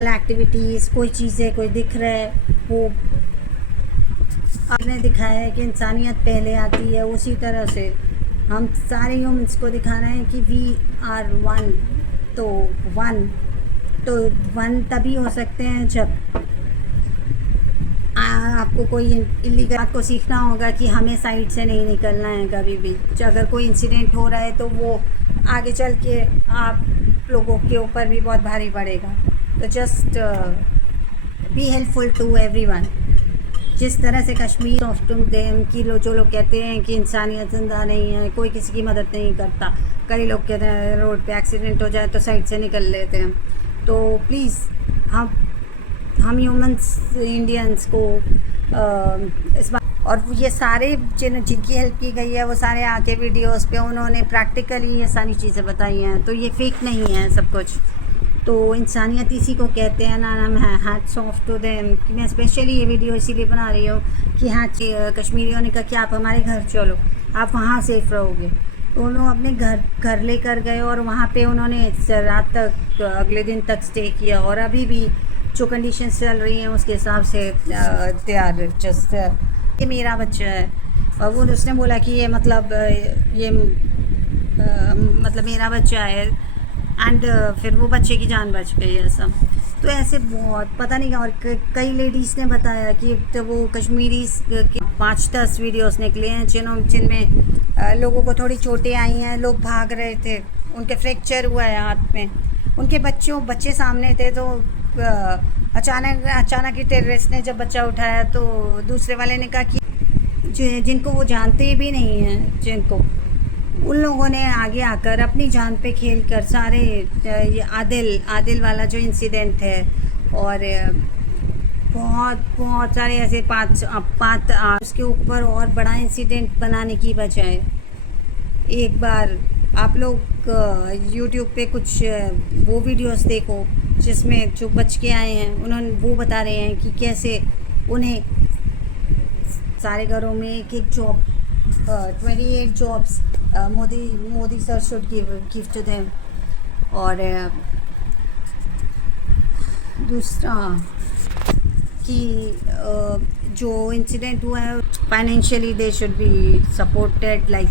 Activities, कोई चीज़ें कोई दिख रहा है वो आपने दिखाया है कि इंसानियत पहले आती है, उसी तरह से हम सारे ह्यूमंस को दिखाना है कि वी आर वन। तो वन तभी हो सकते हैं जब आपको कोई इलीगल बात को सीखना होगा कि हमें साइड से नहीं निकलना है कभी भी। अगर कोई इंसिडेंट हो रहा है तो वो आगे चल के आप लोगों के ऊपर भी बहुत भारी पड़ेगा। तो just be helpful to everyone. जिस तरह से कश्मीर ऑफ टू देम की जो लोग कहते हैं कि इंसानियत ज़िंदा नहीं है, कोई किसी की मदद नहीं करता, कई लोग कहते हैं रोड पे एक्सीडेंट हो जाए तो साइड से निकल लेते हैं। तो प्लीज़ हम ह्यूमंस इंडियंस को इस बात, और ये सारे जिनकी हेल्प की गई है वो सारे आके वीडियोस पे उन्होंने प्रैक्टिकली ये सारी चीज़ें बताई हैं। तो ये फेक नहीं है सब कुछ। तो इंसानियत इसी को कहते हैं ना। हम हैट्स ऑफ टू देम कि मैं स्पेशली ये वीडियो इसीलिए बना रही हूँ कि कश्मीरियों ने कहा कि आप हमारे घर चलो, आप वहाँ सेफ़ रहोगे। तो उन लोग अपने घर लेकर गए और वहाँ पे उन्होंने रात तक, अगले दिन तक स्टे किया। और अभी भी जो कंडीशंस चल रही हैं उसके हिसाब से दे आर जस्ट, ये मेरा बच्चा है। और वो उसने बोला कि ये मतलब मेरा बच्चा है। एंड फिर वो बच्चे की जान बच गई ऐसा। तो ऐसे बहुत पता नहीं। और कई लेडीज़ ने बताया कि तो वो कश्मीरी के 5-10 वीडियोस निकले हैं जिनमें लोगों को थोड़ी चोटें आई हैं, लोग भाग रहे थे, उनके फ्रैक्चर हुआ है हाथ में, उनके बच्चे सामने थे। तो अचानक ही टेररिस्ट ने जब बच्चा उठाया तो दूसरे वाले ने कहा कि जिनको वो जानते भी नहीं हैं, उन लोगों ने आगे आकर अपनी जान पे खेल कर सारे ये आदिल वाला जो इंसिडेंट है और बहुत सारे ऐसे पाँच उसके ऊपर और बड़ा इंसिडेंट बनाने की बजाय एक बार आप लोग YouTube पे कुछ वो वीडियोस देखो जिसमें जो बच के आए हैं उन्होंने वो बता रहे हैं कि कैसे उन्हें सारे घरों में एक job 28 jobs Modi sir should give to them. और दूसरा कि जो इंसिडेंट हुआ है financially they should be supported, like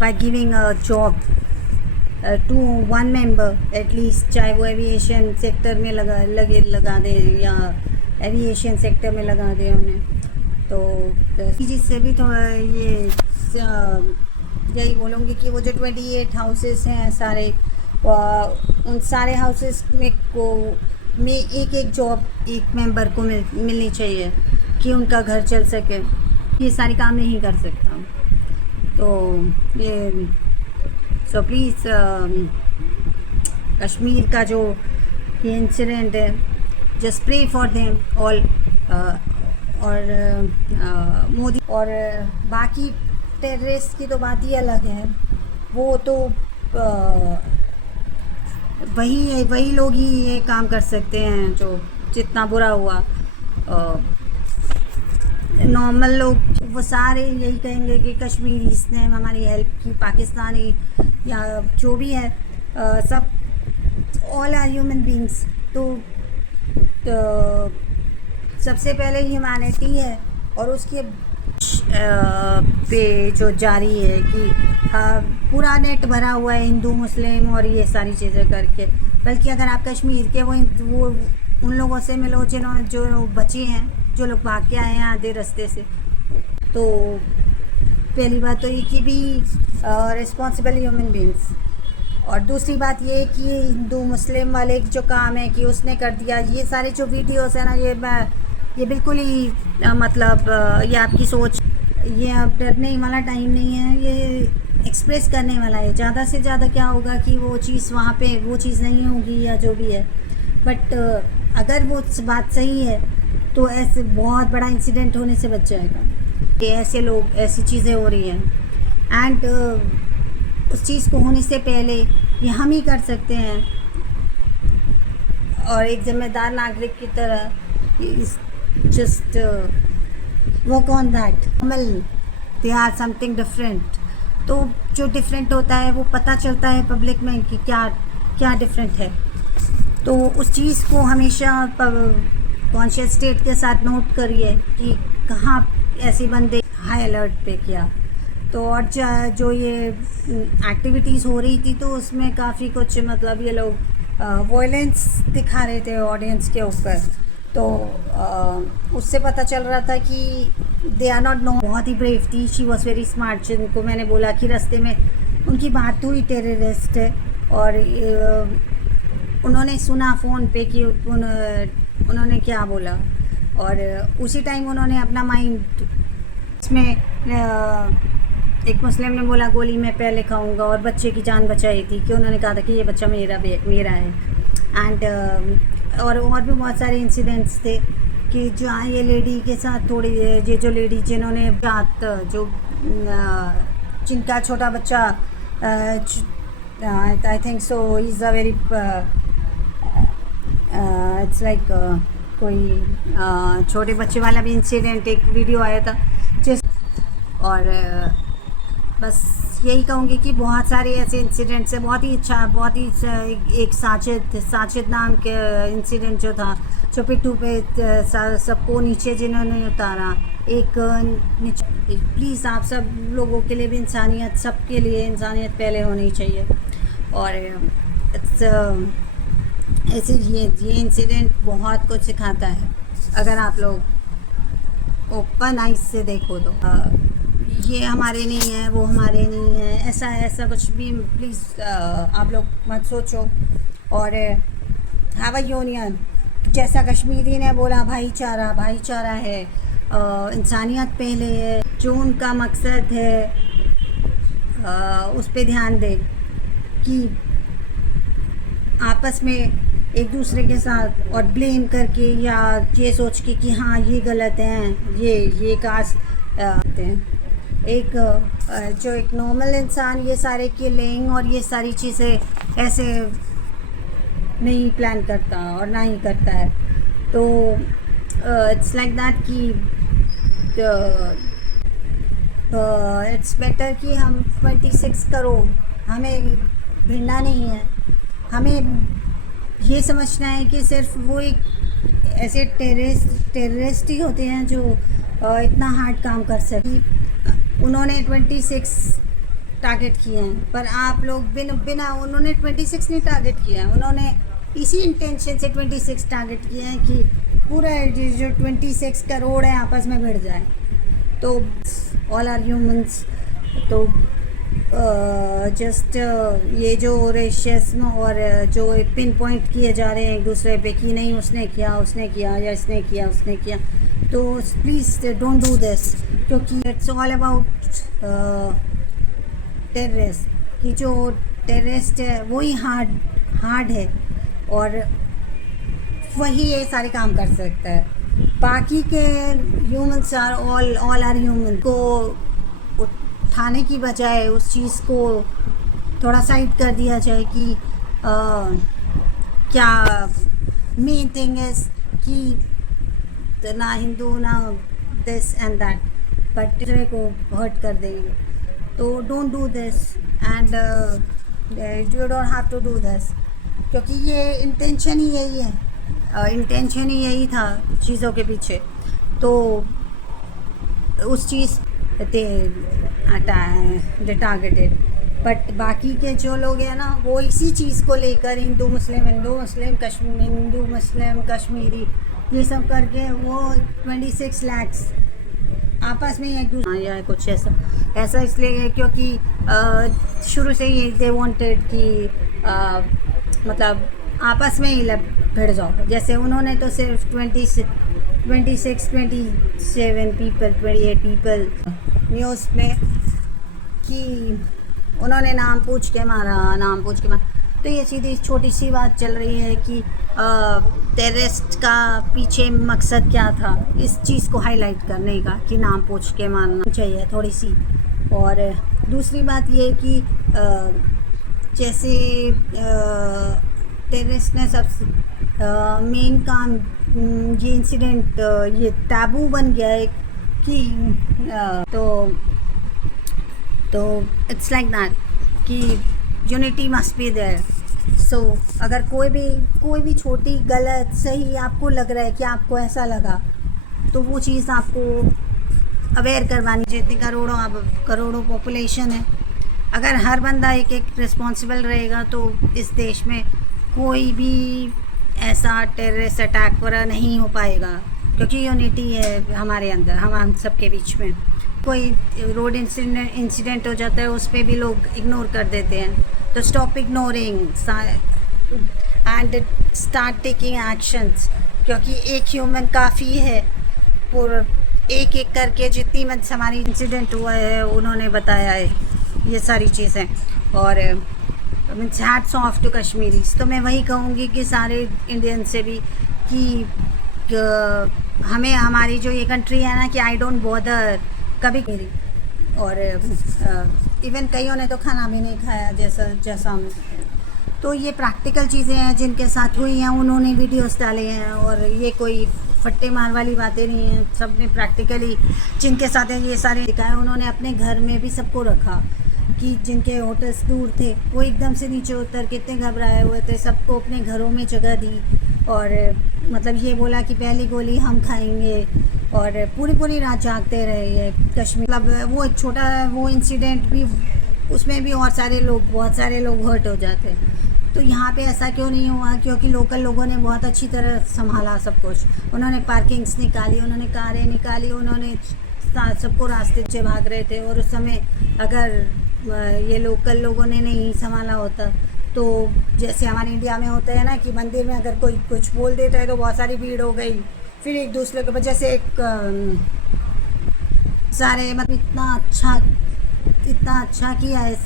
by giving a job to one member at least, चाहे वो एविएशन सेक्टर में लगा दें या एविएशन सेक्टर में लगा दें उन्हें। तो जिससे भी थोड़ा ये यही बोलूँगी कि वो जो 28 हाउसेस हैं सारे, उन सारे हाउसेस में एक जॉब एक मेंबर को मिलनी चाहिए कि उनका घर चल सके। ये सारी काम नहीं कर सकता। तो ये सो प्लीज़ कश्मीर का जो ये इंसिडेंट है, just pray for them all. और मोदी और बाकी टेररिस्ट की तो बात ही अलग है। वो तो वही लोग ही ये काम कर सकते हैं जो जितना बुरा हुआ। नॉर्मल लोग वो सारे यही कहेंगे कि कश्मीरीज़ ने हमारी हेल्प की, पाकिस्तानी या जो भी है, सब ऑल आर ह्यूमन बींग्स। तो सबसे पहले ह्यूमैनिटी है और उसके पे जो जारी है कि पूरा नेट भरा हुआ है हिंदू मुस्लिम और ये सारी चीज़ें करके। बल्कि अगर आप कश्मीर के वो उन लोगों से मिलो जो बचे हैं, जो लोग भाग के आए हैं आधे रास्ते से, तो पहली बात तो ये कि भी रिस्पॉन्सिबल ह्यूमन बींग्स। और दूसरी बात ये कि हिंदू मुस्लिम वाले जो काम है कि उसने कर दिया, ये सारे जो वीडियोस है ना, ये बिल्कुल ही ये आपकी सोच, ये अब डरने वाला टाइम नहीं है, ये एक्सप्रेस करने वाला है। ज़्यादा से ज़्यादा क्या होगा कि वो चीज़ वहाँ पे वो चीज़ नहीं होगी या जो भी है। बट अगर वो बात सही है तो ऐसे बहुत बड़ा इंसिडेंट होने से बच जाएगा कि ऐसे लोग ऐसी चीज़ें हो रही हैं। एंड उस चीज़ को होने से पहले ये हम ही कर सकते हैं। और एक जिम्मेदार नागरिक की तरह just work on that. They are something different. तो जो डिफरेंट होता है वो पता चलता है पब्लिक में कि क्या डिफरेंट है। तो उस चीज़ को हमेशा कॉन्शियस स्टेट के साथ नोट करिए कि कहाँ ऐसे बंदे हाई अलर्ट पे किया। तो और जो ये एक्टिविटीज़ हो रही थी तो उसमें काफ़ी कुछ मतलब ये लोग वॉयलेंस दिखा रहे थे ऑडियंस के ऊपर। तो उससे पता चल रहा था कि दे आर नॉट नो। बहुत ही ब्रेव थी, शी वॉज वेरी स्मार्ट। जिनको मैंने बोला कि रास्ते में उनकी बात हुई टेररिस्ट है और उन्होंने सुना फ़ोन पे कि उन्होंने क्या बोला और उसी टाइम उन्होंने अपना माइंड इसमें एक मुस्लिम ने बोला गोली मैं पहले खाऊंगा और बच्चे की जान बचाई थी कि उन्होंने कहा था कि ये बच्चा मेरा है। एंड और भी बहुत सारे इंसिडेंट्स थे कि जहाँ ये लेडी के साथ थोड़ी ये जो लेडी जिन्होंने रात जो जिनका छोटा बच्चा I think so is a very it's like कोई छोटे बच्चे वाला भी इंसिडेंट एक वीडियो आया था जिस और बस यही कहूँगी कि बहुत सारे ऐसे इंसिडेंट्स हैं। बहुत ही एक साजिद नाम के इंसिडेंट जो था जो पिट्ठू पे सबको नीचे जिन्होंने उतारा। एक प्लीज़ आप सब लोगों के लिए भी इंसानियत, सबके लिए इंसानियत पहले होनी चाहिए। और ऐसे ये इंसिडेंट बहुत कुछ सिखाता है अगर आप लोग ओपन आइज से देखो तो। ये हमारे नहीं है, वो हमारे नहीं है, ऐसा कुछ भी प्लीज़ आप लोग मत सोचो। और हैव अ यूनियन, जैसा कश्मीरी ने बोला भाईचारा है, इंसानियत पहले है। जो उनका मकसद है उस पे ध्यान दें कि आपस में एक दूसरे के साथ और ब्लेम करके या ये सोच के कि हाँ ये गलत हैं, ये कास्ट हैं। एक जो एक नॉर्मल इंसान ये सारे किलिंग और ये सारी चीज़ें ऐसे नहीं प्लान करता और ना ही करता है। तो इट्स लाइक दैट कि इट्स बेटर कि हम 26 करोड़ हमें भिड़ना नहीं है। हमें ये समझना है कि सिर्फ वो एक ऐसे टेररिस्ट ही होते हैं जो इतना हार्ड काम कर सके। उन्होंने 26 टारगेट किए हैं, पर आप लोग बिना उन्होंने 26 नहीं टारगेट किया है, उन्होंने इसी इंटेंशन से 26 टारगेट किए हैं कि पूरा जो 26 करोड़ है आपस में भिड़ जाए। तो ऑल आर ह्यूमंस। तो जस्ट ये जो रेशियज्म और जो पिन पॉइंट किए जा रहे हैं एक दूसरे पे कि नहीं उसने किया या इसने किया उसने किया, तो प्लीज़ डोंट डू दिस। क्योंकि इट्स ऑल अबाउट टेररिस्ट कि जो टेररिस्ट है वही हार्ड है और वही ये सारे काम कर सकता है। बाकी के humans are all are human को उठाने की बजाय उस चीज़ को थोड़ा साइड कर दिया जाए कि क्या मेन थिंग इज़ कि ना हिंदू ना दिस एंड दैट, बट दूसरे को हर्ट कर देंगे। तो don't do this and you don't have to do this, क्योंकि ये इंटेंशन ही यही है, इंटेंशन ही यही था चीज़ों के पीछे। तो उस चीज़ दे टारगेटेड, बट बाकी के जो लोग हैं ना वो इसी चीज़ को लेकर हिंदू मुस्लिम कश्मीरी ये सब करके वो 26 लाख आपस में एक दूसरे या कुछ ऐसा इसलिए क्योंकि शुरू से ही दे वांटेड कि मतलब आपस में ही भिड़ जाओ। जैसे उन्होंने तो सिर्फ 27 पीपल 28 पीपल न्यूज़ में कि उन्होंने नाम पूछ के मारा। तो ये सीधी छोटी सी बात चल रही है कि टेररिस्ट का पीछे मकसद क्या था, इस चीज़ को हाईलाइट करने का कि नाम पूछ के मारना चाहिए थोड़ी सी। और दूसरी बात ये कि जैसे टेररिस्ट ने सब मेन काम ये इंसिडेंट ये टैबू बन गया है कि तो इट्स लाइक दैट कि यूनिटी मस्ट बी देयर। सो अगर कोई भी छोटी गलत सही आपको लग रहा है कि आपको ऐसा लगा, तो वो चीज़ आपको अवेयर करवानी चाहिए। इतनी करोड़ों पॉपुलेशन है, अगर हर बंदा एक एक रिस्पॉन्सिबल रहेगा तो इस देश में कोई भी ऐसा टेररिस्ट अटैक वगैरह नहीं हो पाएगा, क्योंकि यूनिटी है हमारे अंदर, हम सबके बीच में। कोई रोड इंसिडेंट हो जाता है, उस पर भी लोग इग्नोर कर देते हैं। तो stop ignoring and start taking actions, क्योंकि एक ह्यूमन काफ़ी है। पूरा एक एक करके जितनी हमारी इंसिडेंट हुआ है उन्होंने बताया है ये सारी चीज़ें। और means hats off to Kashmiris. तो मैं वही कहूँगी कि सारे इंडियन से भी कि हमें हमारी जो ये कंट्री है ना, कि आई डोंट बॉदर कभी मेरी। और इवन कईयों ने तो खाना भी नहीं खाया जैसा हम। तो ये प्रैक्टिकल चीज़ें हैं जिनके साथ हुई हैं, उन्होंने वीडियोस डाले हैं। और ये कोई फट्टे मार वाली बातें नहीं हैं, सब ने प्रैक्टिकली जिनके साथ ये सारे दिखाए। उन्होंने अपने घर में भी सबको रखा, कि जिनके होटल्स दूर थे वो एकदम से नीचे उतर के इतने घबराए हुए थे, सबको अपने घरों में जगह दी। और मतलब ये बोला कि पहली गोली हम खाएंगे, और पूरी रात जागते रहे ये कश्मीर। मतलब वो एक छोटा वो इंसिडेंट भी, उसमें भी बहुत सारे लोग हर्ट हो जाते हैं। तो यहाँ पे ऐसा क्यों नहीं हुआ? क्योंकि लोकल लोगों ने बहुत अच्छी तरह संभाला सब कुछ। उन्होंने पार्किंग्स निकाली, उन्होंने कारें निकाली, उन्होंने सबको रास्ते से भाग रहे थे। और उस समय अगर ये लोकल लोगों ने नहीं संभाला होता, तो जैसे हमारे इंडिया में होता है ना, कि मंदिर में अगर कोई कुछ बोल देता है तो बहुत सारी भीड़ हो गई, फिर एक दूसरे के वजह से सारे मतलब इतना अच्छा किया है,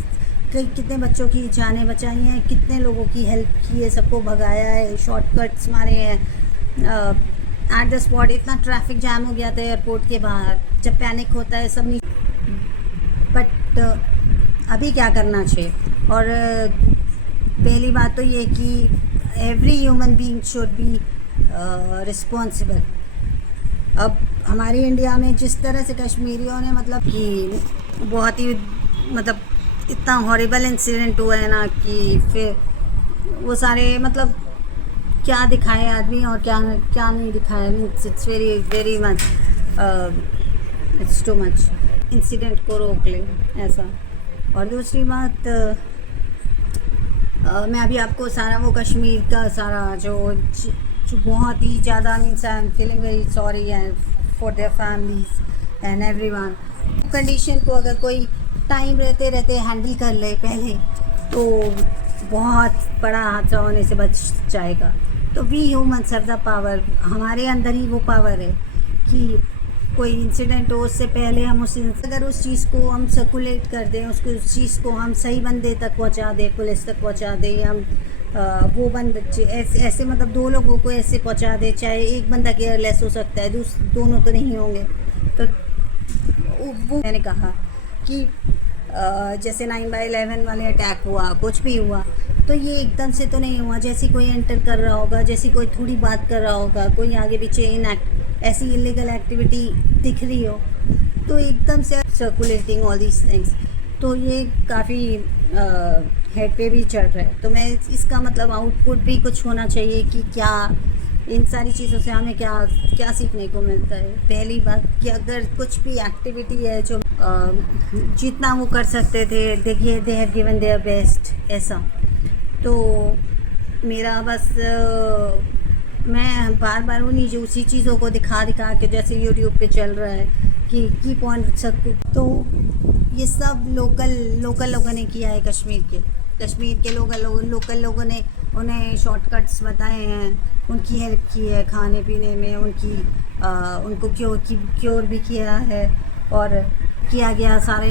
कितने बच्चों की जानें बचाई हैं, कितने लोगों की हेल्प की है, सबको भगाया है, शॉर्टकट्स मारे हैं एट द स्पॉट। इतना ट्रैफिक जैम हो गया था एयरपोर्ट के बाहर, जब पैनिक होता है सब नहीं। बट अभी क्या करना चाहिए? और पहली बात तो ये कि every human being should be responsible. अब हमारी इंडिया में जिस तरह से कश्मीरियों ने मतलब कि बहुत ही मतलब इतना हॉरिबल इंसिडेंट हुआ है ना, कि फिर वो सारे मतलब क्या दिखाए आदमी और क्या नहीं दिखाया। It's very much, it's too much. Incident को रोक ले ऐसा। और दूसरी बात, मैं अभी आपको सारा वो कश्मीर का सारा जो बहुत ही ज़्यादा means I am feeling very sorry and for their families and everyone. Condition को अगर कोई टाइम रहते हैंडल कर ले पहले, तो बहुत बड़ा हादसा होने से बच जाएगा। तो we humans have the power, हमारे अंदर ही वो पावर है कि कोई इंसिडेंट हो उससे पहले हम अगर उस चीज़ को हम सर्कुलेट कर दें, उस चीज़ को हम सही बंदे तक पहुंचा दें, पुलिस तक पहुंचा दें, हम वो बंदे ऐसे मतलब दो लोगों को ऐसे पहुंचा दें, चाहे एक बंदा केयरलेस हो सकता है, दोनों तो नहीं होंगे। तो वो मैंने कहा कि जैसे 9/11 वाले अटैक हुआ, कुछ भी हुआ, तो ये एकदम से तो नहीं हुआ। जैसे कोई एंटर कर रहा होगा, जैसे कोई थोड़ी बात कर रहा होगा, कोई आगे पीछे ऐसी इलीगल एक्टिविटी दिख रही हो, तो एकदम से सर्कुलेटिंग ऑल दीज थिंग्स, तो ये काफ़ी हेड पे भी चढ़ रहा है। तो मैं इसका मतलब आउटपुट भी कुछ होना चाहिए कि क्या इन सारी चीज़ों से हमें क्या सीखने को मिलता है। पहली बात कि अगर कुछ भी एक्टिविटी है जो जितना वो कर सकते थे, देखिए they have given their best ऐसा। तो मेरा बस मैं बार उसी चीज़ों को दिखा के जैसे यूट्यूब पे चल रहा है कि कीप ऑन सकूँ, तो ये सब लोकल लोगों ने किया है। कश्मीर के लोकल लोगों ने उन्हें शॉर्टकट्स बताए हैं, उनकी हेल्प की है खाने पीने में, उनको क्योर भी किया है और किया गया। सारे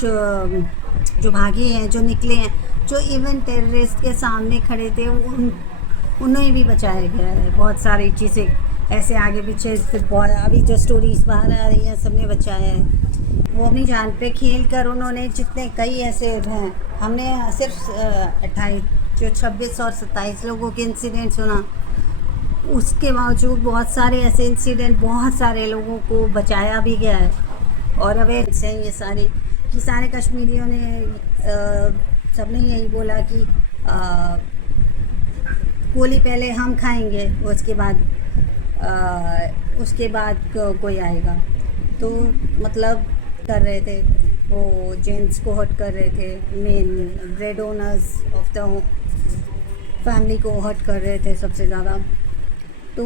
जो भागे हैं, जो निकले हैं, जो इवन टेररिस्ट के सामने खड़े थे, उन्हें भी बचाया गया है। बहुत सारी चीज़ें ऐसे आगे पीछे अभी जो स्टोरीज़ बाहर आ रही हैं, सबने बचाया है। वो अपनी जान पे खेल कर उन्होंने जितने कई ऐसे हैं, हमने सिर्फ 26 और 27 लोगों के इंसिडेंट सुना, उसके बावजूद बहुत सारे ऐसे इंसिडेंट, बहुत सारे लोगों को बचाया भी गया है। और अब ये सारे कश्मीरियों ने सबने यही बोला कि गोली पहले हम खाएंगे, उसके बाद कोई आएगा। तो मतलब कर रहे थे, वो जेंट्स को हर्ट कर रहे थे, main bread owners of the family को हर्ट कर रहे थे सबसे ज़्यादा। तो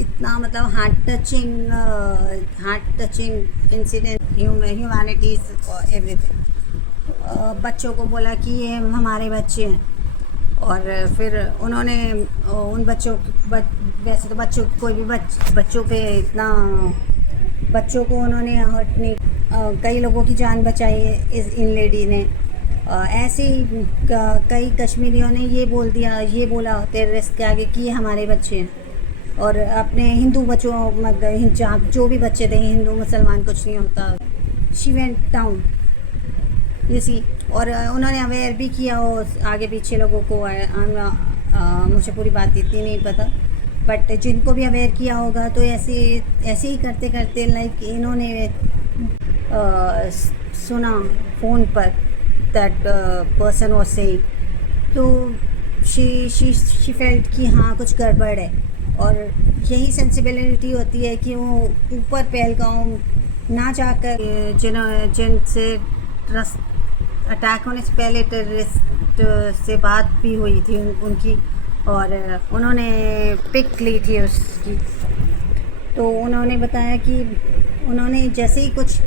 इतना मतलब हार्ट टचिंग इंसिडेंट, ह्यूमैनिटीज़ और एवरीथिंग। बच्चों को बोला कि ये हमारे बच्चे हैं, और फिर उन्होंने उन बच्चों वैसे तो बच्चों कोई भी बच्चों पे इतना, बच्चों को उन्होंने हर्ट नहीं, कई लोगों की जान बचाई है इन लेडी ने। ऐसे ही कई कश्मीरियों ने ये बोला टेररिस्ट के आगे कि ये हमारे बच्चे हैं, और अपने हिंदू बच्चों जहाँ जो भी बच्चे थे, हिंदू मुसलमान कुछ नहीं होता, she went down you see. और उन्होंने अवेयर भी किया हो आगे पीछे लोगों को। मुझे पूरी बात इतनी नहीं पता, बट जिनको भी अवेयर किया होगा तो ऐसे ही करते करते लाइक इन्होंने सुना फ़ोन पर दैट पर्सन वाज सेइंग, तो शी फेल्ट कि हाँ कुछ गड़बड़ है। और यही सेंसिबिलिटी होती है कि वो ऊपर पहलगाम ना जाकर, जिनसे अटैक होने से पहले टेररिस्ट से बात भी हुई थी उनकी, और उन्होंने पिक ली थी उसकी। तो उन्होंने बताया कि उन्होंने जैसे ही कुछ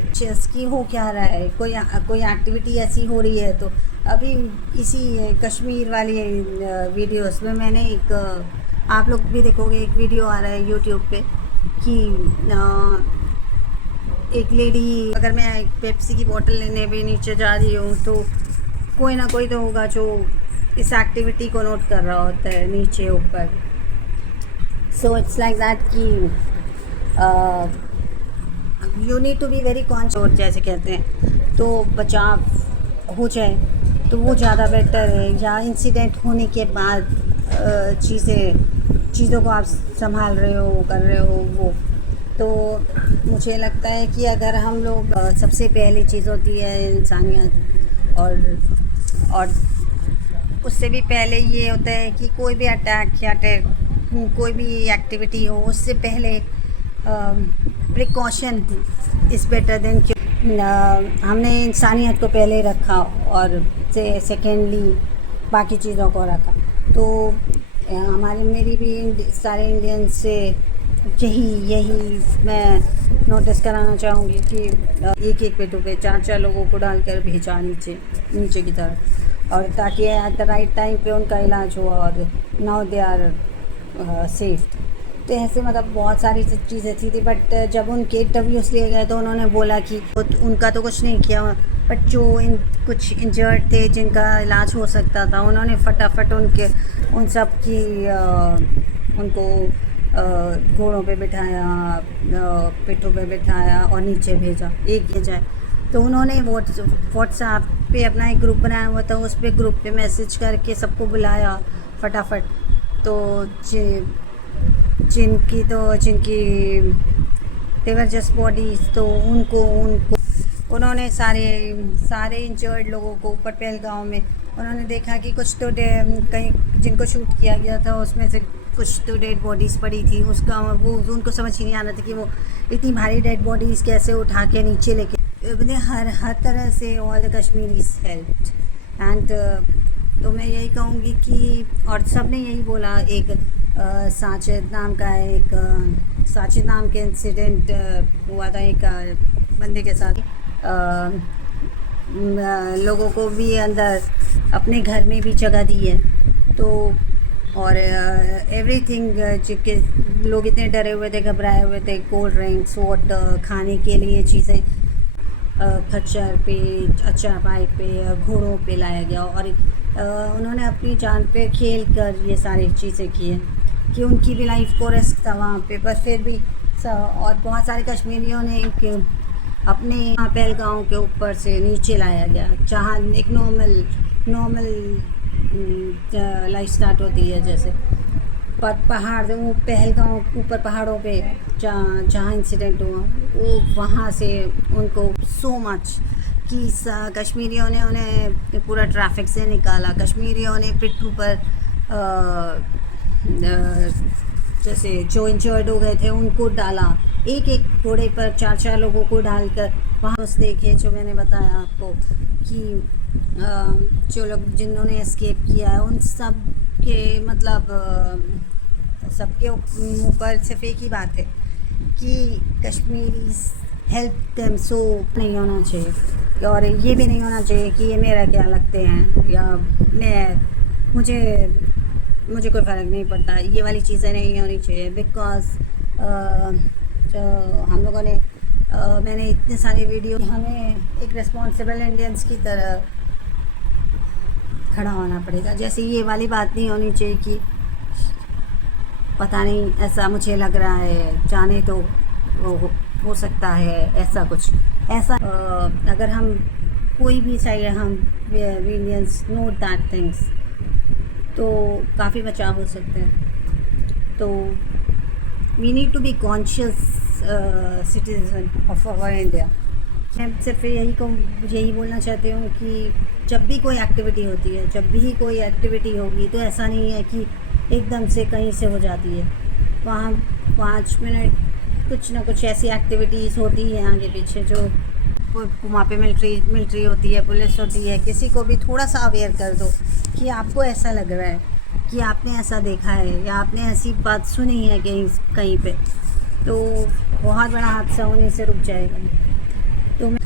की हो क्या रहा है, कोई एक्टिविटी ऐसी हो रही है, तो अभी इसी कश्मीर वाली वीडियोस में मैंने आप लोग भी देखोगे, एक वीडियो आ रहा है यूट्यूब पे कि एक लेडी, अगर मैं एक पेप्सी की बोतल लेने भी नीचे जा रही हूँ तो कोई ना कोई तो होगा जो इस एक्टिविटी को नोट कर रहा होता है नीचे ऊपर। सो इट्स लाइक दैट कि you need to be very conscious, जैसे कहते हैं, तो बचाव हो जाए तो वो ज़्यादा बेटर है। या इंसिडेंट होने के बाद चीज़ों को आप संभाल रहे हो, कर रहे हो वो, तो मुझे लगता है कि अगर हम लोग सबसे पहली चीज़ होती है इंसानियत, और उससे भी पहले ये होता है कि कोई भी अटैक या कोई भी एक्टिविटी हो, उससे पहले प्रिकॉशन इज़ बेटर देन कि हमने इंसानियत को पहले रखा और सेकेंडली बाकी चीज़ों को रखा। तो मेरी भी सारे इंडियन से यही मैं नोटिस कराना चाहूँगी कि एक पेटों पे 4 लोगों को डालकर भेजा नीचे की तरफ, और ताकि एट द राइट टाइम पे उनका इलाज हुआ, और नाउ दे आर सेफ। तो ऐसे मतलब बहुत सारी चीज़ें थी, बट जब उनके इंटरव्यूज़ लिए गए तो उन्होंने बोला कि उनका तो कुछ नहीं किया, बट जो कुछ इंजर्ड थे जिनका इलाज हो सकता था, उन्होंने फटाफट उन सब की उनको घोड़ों पे बिठाया, पिट्ठों पे बिठाया और नीचे भेजा एक जाए। तो उन्होंने व्हाट्सएप पे अपना एक ग्रुप बनाया हुआ था, उस पर ग्रुप पे मैसेज करके सबको बुलाया फटाफट। तो जिनकी देवर जस्ट बॉडीज़, तो उनको उन्होंने सारे इंजर्ड लोगों को ऊपर पहलगाम में उन्होंने देखा कि कुछ तो कहीं जिनको शूट किया गया था उसमें से कुछ तो डेड बॉडीज़ पड़ी थी, वो उनको समझ ही नहीं आ रहा था कि वो इतनी भारी डेड बॉडीज़ कैसे उठा के नीचे लेके, हर तरह से all the Kashmiris helped. And तो मैं यही कहूँगी कि, और सब ने यही बोला, एक साजिद नाम के इंसिडेंट हुआ था एक बंदे के साथ, लोगों को भी अंदर अपने घर में भी जगह दी है। तो और एवरीथिंग, जिनके लोग इतने डरे हुए थे, घबराए हुए थे, कोल्ड ड्रिंक्स, वाटर, खाने के लिए चीज़ें खच्चर पे, चारपाई पे, घोड़ों पे लाया गया, और उन्होंने अपनी जान पे खेल कर ये सारी चीज़ें की हैं कि उनकी भी लाइफ को रिस्क था वहाँ पे, पर फिर भी और बहुत सारे कश्मीरियों ने अपने पहलगाम के ऊपर से नीचे लाया गया, जहाँ एक नॉर्मल लाइफ स्टार्ट होती है, जैसे पर पहाड़ वो पहलगाम ऊपर पहाड़ों पे जहाँ इंसिडेंट हुआ, वो वहाँ से उनको सो मच कि कश्मीरियों ने उन्हें पूरा ट्रैफिक से निकाला, कश्मीरियों ने पिट्ठू पर जैसे जो इंजर्ड हो गए थे उनको डाला, एक एक घोड़े पर 4-4 लोगों को डालकर वहाँ उस देखे जो मैंने बताया आपको कि जो लोग जिन्होंने एस्केप किया है उन सब के मतलब सबके मुँह पर सिर्फ एक ही बात है कि कश्मीरी हेल्प देम, सो नहीं होना चाहिए। और ये भी नहीं होना चाहिए कि ये मेरा क्या लगते हैं या मुझे कोई फ़र्क नहीं पड़ता, ये वाली चीज़ें नहीं होनी चाहिए। बिकॉज़ हम लोगों ने मैंने इतने सारे वीडियो, हमें एक रिस्पॉन्सिबल इंडियंस की तरह खड़ा होना पड़ेगा। जैसे ये वाली बात नहीं होनी चाहिए कि पता नहीं ऐसा मुझे लग रहा है, जाने तो हो सकता है ऐसा कुछ ऐसा। अगर हम कोई भी चाहिए, हम इंडियंस नोट दैट थिंग्स, तो काफ़ी बचाव हो सकते हैं। तो we need to be conscious citizen of our India. मैं सिर्फ यही बोलना चाहती हूँ कि जब भी कोई एक्टिविटी होती है, जब भी कोई एक्टिविटी होगी, तो ऐसा नहीं है कि एकदम से कहीं से हो जाती है। वहाँ 5 मिनट कुछ ना कुछ ऐसी एक्टिविटीज़ होती हैं आगे पीछे, जो वहाँ पे मिलिट्री होती है, पुलिस होती है। किसी को भी थोड़ा सा अवेयर कर दो कि आपको ऐसा लग रहा है कि आपने ऐसा देखा है या आपने ऐसी बात सुनी है कहीं पे, तो बहुत बड़ा हादसा होने से रुक जाएगा। तो मैं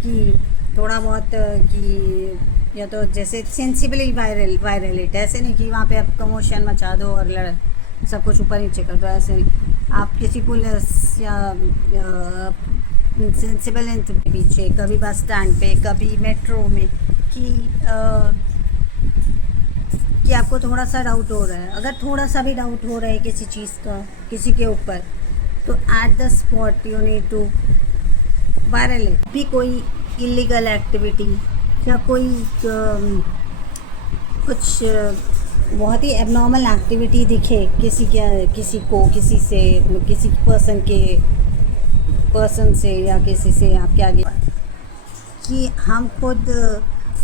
कि थोड़ा बहुत कि या तो जैसे सेंसिबली वायरल इट, ऐसे नहीं कि वहाँ पे आप कमोशन मचा दो और सब कुछ ऊपर नीचे कर दो, ऐसे नहीं। आप किसी पुलिस या सेंसिबल के पीछे, कभी बस स्टैंड पे, कभी मेट्रो में, कि आपको थोड़ा सा डाउट हो रहा है, अगर थोड़ा सा भी डाउट हो रहा है किसी चीज़ का किसी के ऊपर, तो at the spot you need to viral it. भी कोई इलीगल एक्टिविटी या कोई कुछ बहुत ही एबनॉर्मल एक्टिविटी दिखे किसी पर्सन से या किसी से आपके आगे, कि हम खुद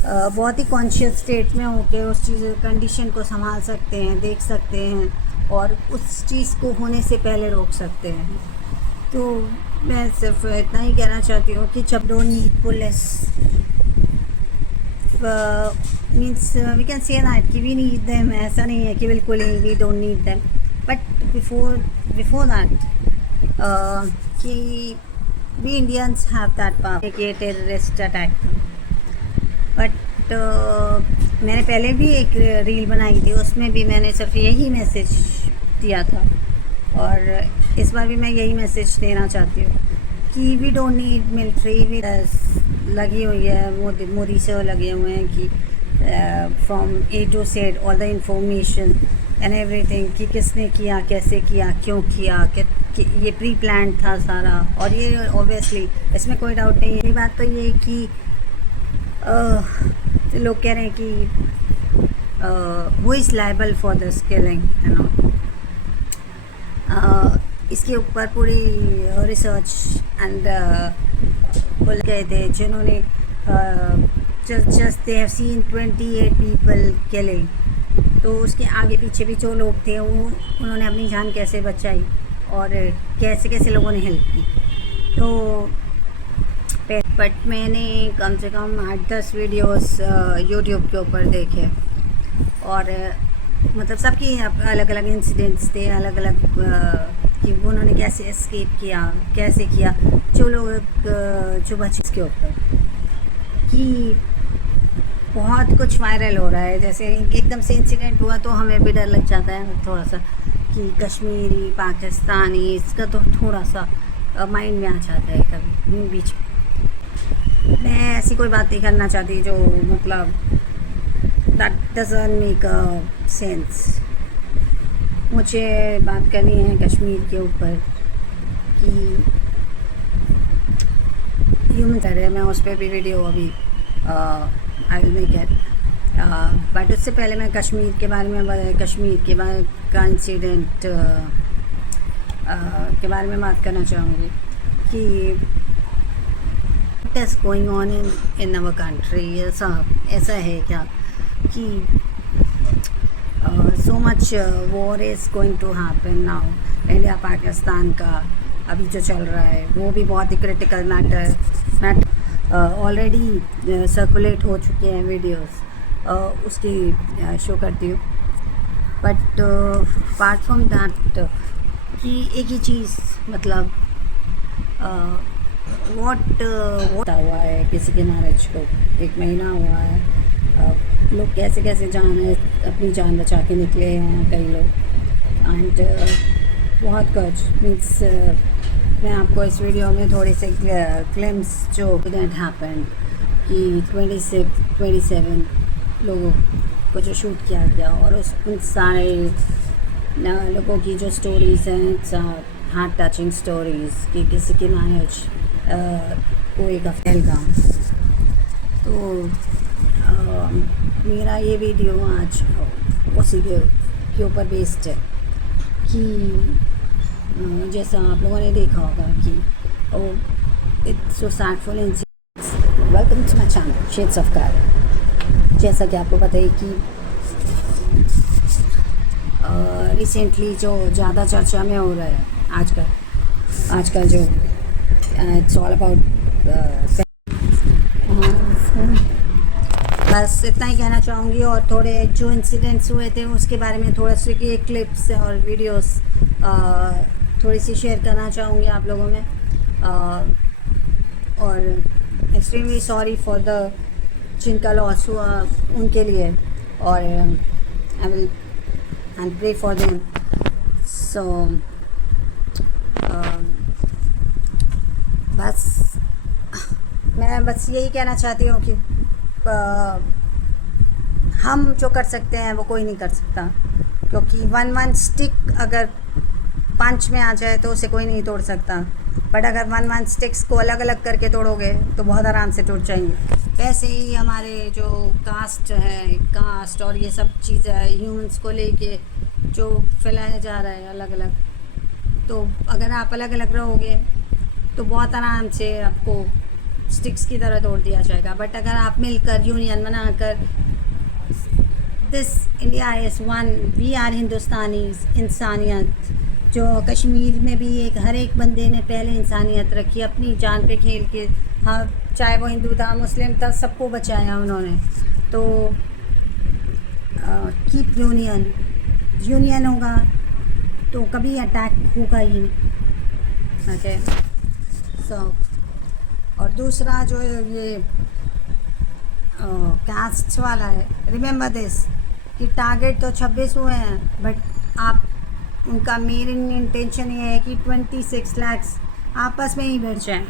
बहुत ही कॉन्शियस स्टेट में होकर उस चीज़ कंडीशन को संभाल सकते हैं, देख सकते हैं और उस चीज़ को होने से पहले रोक सकते हैं। तो मैं सिर्फ इतना ही कहना चाहती हूँ कि जब don't need police means we can say that कि वी नीड देम, ऐसा नहीं है कि बिल्कुल ही we don't need them, but before that कि we Indians have that power कि टेररिस्ट अटैक। बट मैंने पहले भी एक रील बनाई थी, उसमें भी मैंने सिर्फ यही मैसेज दिया था और इस बार भी मैं यही मैसेज देना चाहती हूँ कि वी डोंट नीड मिलिट्री। लगी हुई है मोदी से लगे हुए हैं कि from A to Z all the information and everything, कि किसने किया, कैसे किया, क्यों किया, कि ये प्री प्लान था सारा। और ये ऑब्वियसली इसमें कोई डाउट नहीं है। बात तो ये कि लोग कह रहे हैं कि who is liable for this killing and all. इसके ऊपर पूरी रिसर्च एंड बोल गए थे जिन्होंने just they have seen 28 people killing, तो उसके आगे पीछे भी जो लोग थे उन्होंने अपनी जान कैसे बचाई और कैसे कैसे लोगों ने हेल्प की। तो बट मैंने कम से कम 8-10 वीडियोस यूट्यूब के ऊपर देखे और मतलब सबकी अलग अलग इंसिडेंट्स थे, अलग अलग कि उन्होंने कैसे एस्केप किया, कैसे किया, जो लोग जो बच्चे के ऊपर, कि बहुत कुछ वायरल हो रहा है। जैसे एकदम से इंसिडेंट हुआ तो हमें भी डर लग जाता है थोड़ा सा कि कश्मीरी पाकिस्तानी, इसका तो थोड़ा सा माइंड में आ जाता है कभी बीच में। मैं ऐसी कोई बात नहीं करना चाहती जो मतलब that doesn't make a sense. मुझे बात करनी है कश्मीर के ऊपर कि ह्यूमन कर रहे हैं, मैं उस पर भी वीडियो अभी I will make it, but उससे पहले मैं कश्मीर के बारे का इंसिडेंट के बारे में बात करना चाहूँगी कि what is going on in our country. ऐसा है क्या कि so much war is going to happen now. India Pakistan का अभी जो चल रहा है वो भी बहुत ही क्रिटिकल मैटर ऑलरेडी सर्कुलेट हो चुके हैं वीडियोस, उसकी शो करती हूँ. बट अपार्ट फ्रॉम दैट कि एक ही चीज़ मतलब वॉट हुआ है किसी के मैरिज को 1 महीना हुआ है, लोग कैसे कैसे अपनी जान बचा के निकले हैं कई लोग. एंड बहुत कुछ मीन्स मैं आपको इस वीडियो में थोड़े से क्लिम्स जो इंसिडेंट हैपन कि 27 लोगों को जो शूट किया गया और उन सारे लोगों की जो स्टोरीज़ हैं हार्ट टचिंग स्टोरीज़ कि किसी की मैरिज को एक पहलगाम. तो मेरा ये वीडियो आज उसी के ऊपर बेस्ड है कि जैसा आप लोगों ने देखा होगा कि it's so sadful incidents. Welcome to my channel shades of car. जैसा कि आपको पता है कि रिसेंटली जो ज़्यादा चर्चा में हो रहा है आजकल जो इट्स ऑल अबाउट बस इतना ही कहना चाहूँगी. और थोड़े जो इंसिडेंट्स हुए थे उसके बारे में थोड़ा से कि क्लिप्स और वीडियोस थोड़ी सी शेयर करना चाहूँगी आप लोगों में. और एक्सट्रीमली सॉरी फॉर द जिनका लॉस हुआ उनके लिए, और I will and pray for them. So बस मैं बस यही कहना चाहती हूँ कि हम जो कर सकते हैं वो कोई नहीं कर सकता, क्योंकि वन स्टिक अगर पंच में आ जाए तो उसे कोई नहीं तोड़ सकता. बट अगर वन स्टिक्स को अलग अलग करके तोड़ोगे तो बहुत आराम से टूट जाएंगे. वैसे ही हमारे जो कास्ट और ये सब चीज़ें ह्यूमंस को लेके जो फैलाया जा रहा है अलग अलग, तो अगर आप अलग अलग रहोगे तो बहुत आराम से आपको स्टिक्स की तरह तोड़ दिया जाएगा. बट अगर आप मिलकर यूनियन बनाकर this India is one, we are Hindustanis, इंसानियत जो कश्मीर में भी हर एक बंदे ने पहले इंसानियत रखी, अपनी जान पे खेल के, हाँ चाहे वो हिंदू था मुस्लिम था सबको बचाया उन्होंने. तो कीप यूनियन होगा तो कभी अटैक होगा ही नहीं. ओके सो और दूसरा जो ये कास्ट वाला है, रिमेंबर दिस कि टारगेट तो 26 हुए हैं, बट आप उनका मेन इंटेंशन ये है कि 26 लाख आपस में ही भिड़ जाएं.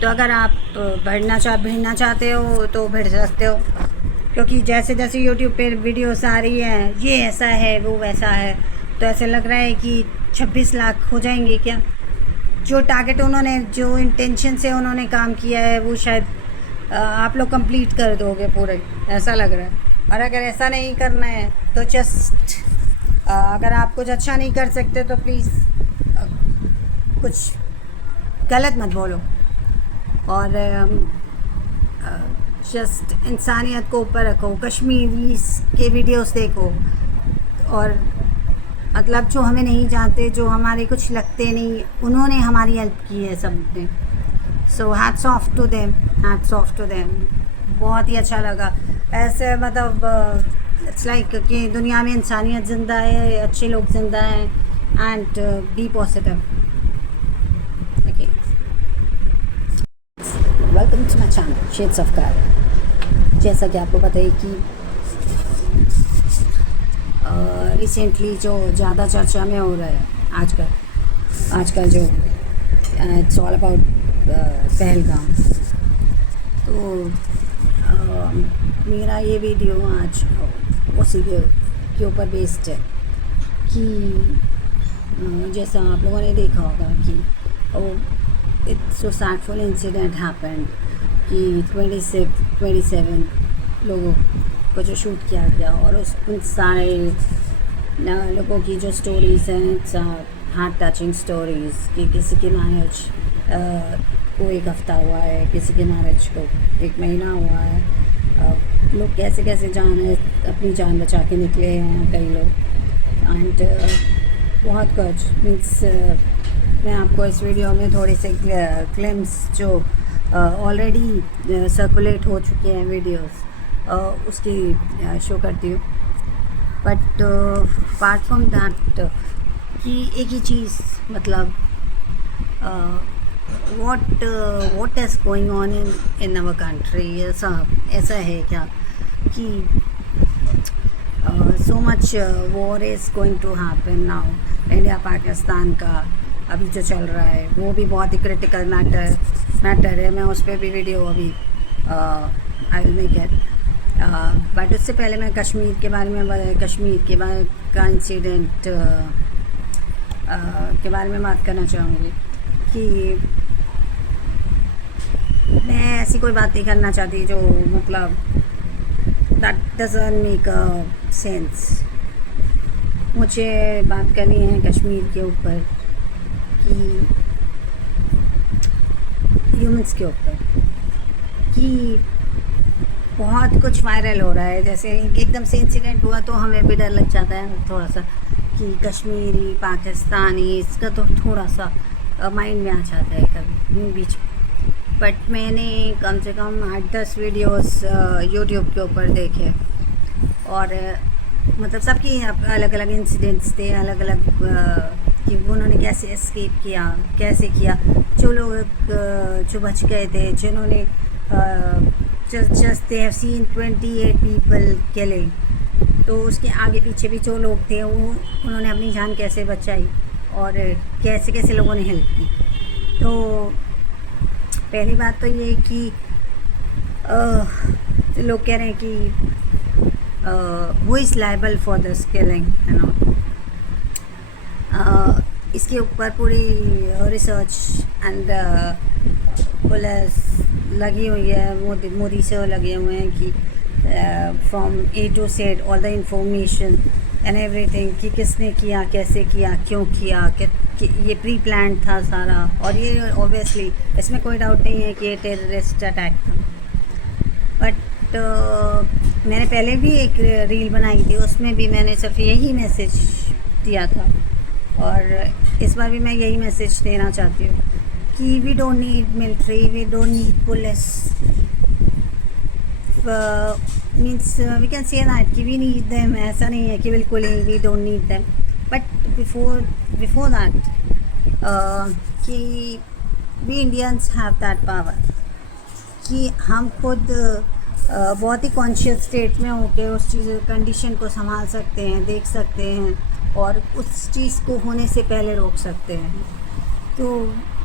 तो अगर आप भिड़ना चाहते हो तो भिड़ सकते हो, क्योंकि जैसे जैसे यूट्यूब पे वीडियोस आ रही हैं ये ऐसा है वो वैसा है, तो ऐसे लग रहा है कि 26 लाख हो जाएंगे क्या. जो टारगेट उन्होंने जो इंटेंशन से उन्होंने काम किया है वो शायद आप लोग कंप्लीट कर दोगे पूरे, ऐसा लग रहा है. और अगर ऐसा नहीं करना है तो जस्ट अगर आप कुछ अच्छा नहीं कर सकते तो प्लीज़ कुछ गलत मत बोलो, और जस्ट इंसानियत को ऊपर रखो. कश्मीरी के वीडियोस देखो, और मतलब जो हमें नहीं जानते, जो हमारे कुछ लगते नहीं, उन्होंने हमारी हेल्प की है सब ने. So hats off to them. बहुत ही अच्छा लगा ऐसे, मतलब इट्स लाइक कि दुनिया में इंसानियत ज़िंदा है, अच्छे लोग ज़िंदा हैं, and be positive. Okay welcome to my channel shades of car. जैसा कि आपको पता है कि रिसेंटली जो ज़्यादा चर्चा में हो रहा है आजकल जो इट्स ऑल अबाउट पहलगाम. तो मेरा ये वीडियो आज उसी के ऊपर बेस्ड है कि जैसा आप लोगों ने देखा होगा कि इट्स सो सैडफुल इंसिडेंट हैपन कि 27 लोगों को जो शूट किया गया और उन सारे लोगों की जो स्टोरीज़ हैं हार्ट टचिंग स्टोरीज़ कि किसी की मैरिज को 1 हफ़्ता हुआ है, किसी की मैरिज को 1 महीना हुआ है, लोग कैसे कैसे अपनी जान बचा के निकले हैं कई लोग. एंड बहुत कुछ मीन्स मैं आपको इस वीडियो में थोड़े से क्लिप्स जो ऑलरेडी सर्कुलेट हो चुके हैं वीडियोस उसकी शो करती हूँ। बट अपार्ट फ्रॉम दैट कि एक ही चीज़ मतलब what is going on in our country, ऐसा है क्या कि so much war is going to happen now। India Pakistan का अभी जो चल रहा है वो भी बहुत ही क्रिटिकल मैटर है। मैं उस पर भी वीडियो अभी I will make it. But उससे पहले मैं कश्मीर के बारे में का इंसिडेंट के बारे में बात करना चाहूँगी कि मैं ऐसी कोई बात नहीं करना चाहती जो मतलब that doesn't make a sense. मुझे बात करनी है कश्मीर के ऊपर कि ह्यूमंस के ऊपर कि बहुत कुछ वायरल हो रहा है। जैसे एकदम से इंसिडेंट हुआ तो हमें भी डर लग जाता है थोड़ा सा कि कश्मीरी पाकिस्तानी इसका तो थोड़ा सा माइंड में आ जाता है कभी बीच में। बट मैंने कम से कम 8-10 वीडियोस यूट्यूब के ऊपर देखे और मतलब सबकी अलग अलग इंसिडेंट्स थे, अलग अलग कि उन्होंने कैसे एस्केप किया, कैसे किया। जो लोग जो बच गए थे, जिन्होंने just they have seen 28 people killing, तो उसके आगे पीछे भी जो लोग थे उन्होंने अपनी जान कैसे बचाई और कैसे कैसे लोगों ने हेल्प की। तो पहली बात तो ये कि लोग कह रहे हैं कि who is liable for this killing है ना। इसके ऊपर पूरी रिसर्च एंड पुलिस लगी हुई है, मोदी से लगे हुए हैं कि from A to Z all the information and everything कि किसने किया, कैसे किया, क्यों किया, कि ये प्री प्लान था सारा। और ये ऑब्वियसली इसमें कोई डाउट नहीं है कि ये टेररिस्ट अटैक था। बट मैंने पहले भी एक रील बनाई थी, उसमें भी मैंने सिर्फ यही मैसेज दिया था और इस बार भी मैं यही मैसेज देना चाहती हूँ कि we don't need military, we don't need police. Means we can say that कि वी नीड देम, ऐसा नहीं है कि बिल्कुल ही we don't need them. But before that कि we Indians have that power कि हम खुद बहुत ही कॉन्शियस स्टेट में होकर उस चीज़ कंडीशन को संभाल सकते हैं, देख सकते हैं और उस चीज़ को होने से पहले रोक सकते हैं। तो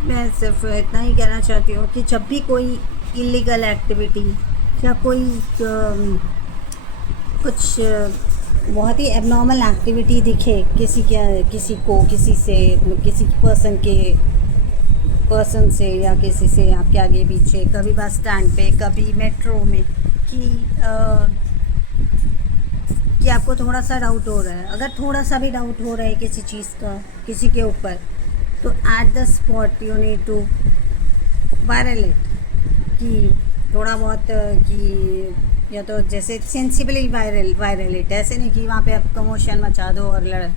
मैं सिर्फ इतना ही कहना चाहती हूँ कि जब भी कोई इलीगल एक्टिविटी या कोई कुछ बहुत ही एबनॉर्मल एक्टिविटी दिखे किसी पर्सन से या किसी से आपके आगे पीछे, कभी बस स्टैंड पे, कभी मेट्रो में, कि आपको थोड़ा सा डाउट हो रहा है, अगर थोड़ा सा भी डाउट हो रहा है किसी चीज़ का किसी के ऊपर, तो at the spot you need to viral it. कि थोड़ा बहुत कि या तो जैसे सेंसिबली वायरल इट, ऐसे नहीं कि वहाँ पे आप कमोशन मचा दो और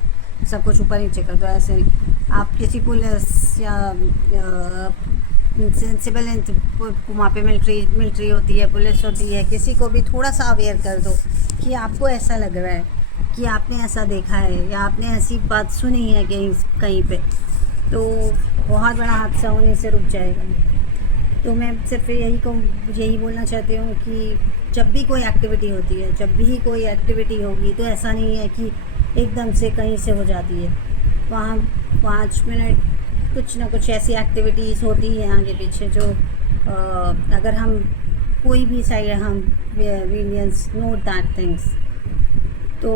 सब कुछ ऊपर नीचे कर दो, ऐसे नहीं। आप किसी पुलिस या सेंसिबल वहाँ पे मिलिट्री होती है, पुलिस होती है, किसी को भी थोड़ा सा अवेयर कर दो कि आपको ऐसा लग रहा है कि आपने ऐसा देखा है या आपने ऐसी बात सुनी है कहीं पे, तो बहुत बड़ा हादसा होने से रुक जाएगा। तो मैं सिर्फ यही बोलना चाहती हूँ कि जब भी कोई एक्टिविटी होती है, जब भी कोई एक्टिविटी होगी, तो ऐसा नहीं है कि एकदम से कहीं से हो जाती है। वहाँ 5 मिनट कुछ ना कुछ ऐसी एक्टिविटीज़ होती हैं आगे पीछे जो अगर हम कोई भी साइड हम इंडियंस नोट दैट थिंग्स, तो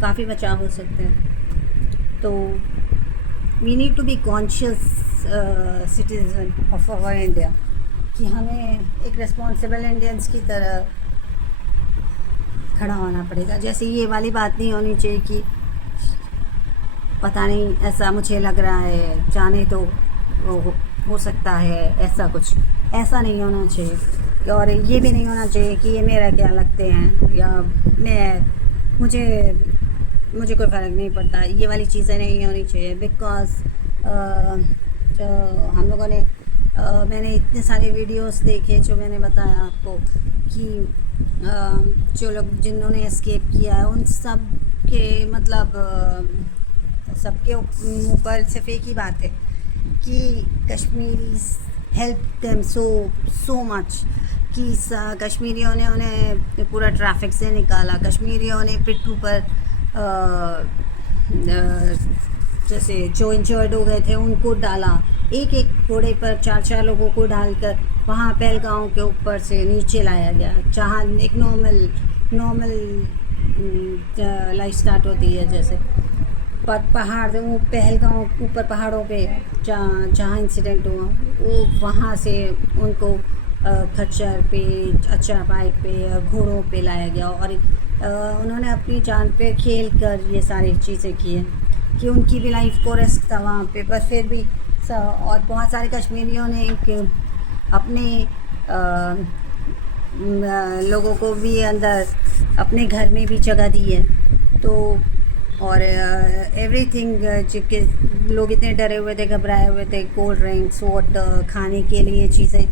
काफ़ी बचाव हो सकते हैं। तो we need to be conscious citizen of our India कि हमें एक रिस्पॉन्सिबल इंडियंस की तरह खड़ा होना पड़ेगा। जैसे ये वाली बात नहीं होनी चाहिए कि पता नहीं ऐसा मुझे लग रहा है, जाने तो हो सकता है, ऐसा नहीं होना चाहिए। और ये भी नहीं होना चाहिए कि ये मेरा क्या लगते हैं या मुझे मुझे कोई फ़र्क नहीं पड़ता, ये वाली चीज़ें नहीं होनी चाहिए बिकॉज़ हम लोगों ने मैंने इतने सारे वीडियोस देखे जो मैंने बताया आपको कि जो लोग जिन्होंने एस्केप किया है उन सब के मतलब सबके ऊपर सिर्फ एक ही बात है कि Kashmiris help them so much कि कश्मीरियों ने उन्हें पूरा ट्रैफिक से निकाला, कश्मीरियों ने पिट्ठू पर जैसे जो इंजर्ड हो गए थे उनको डाला, एक एक घोड़े पर 4-4 लोगों को डालकर वहाँ पहलगांव के ऊपर से नीचे लाया गया, जहाँ एक नॉर्मल लाइफ स्टार्ट होती है। जैसे पहाड़ वो पहलगांव ऊपर पहाड़ों पे जहाँ इंसिडेंट हुआ वो वहाँ से उनको खच्चर पे चारपाई पे घोड़ों पे लाया गया और उन्होंने अपनी जान पे खेल कर ये सारी चीज़ें की हैं कि उनकी भी लाइफ को रिस्क था वहाँ पे, पर फिर भी और बहुत सारे कश्मीरियों ने अपने लोगों को भी अंदर अपने घर में भी जगह दी है। तो और एवरीथिंग जिनके लोग इतने डरे हुए थे, घबराए हुए थे, कोल्ड ड्रिंक्स, वाटर, खाने के लिए चीज़ें,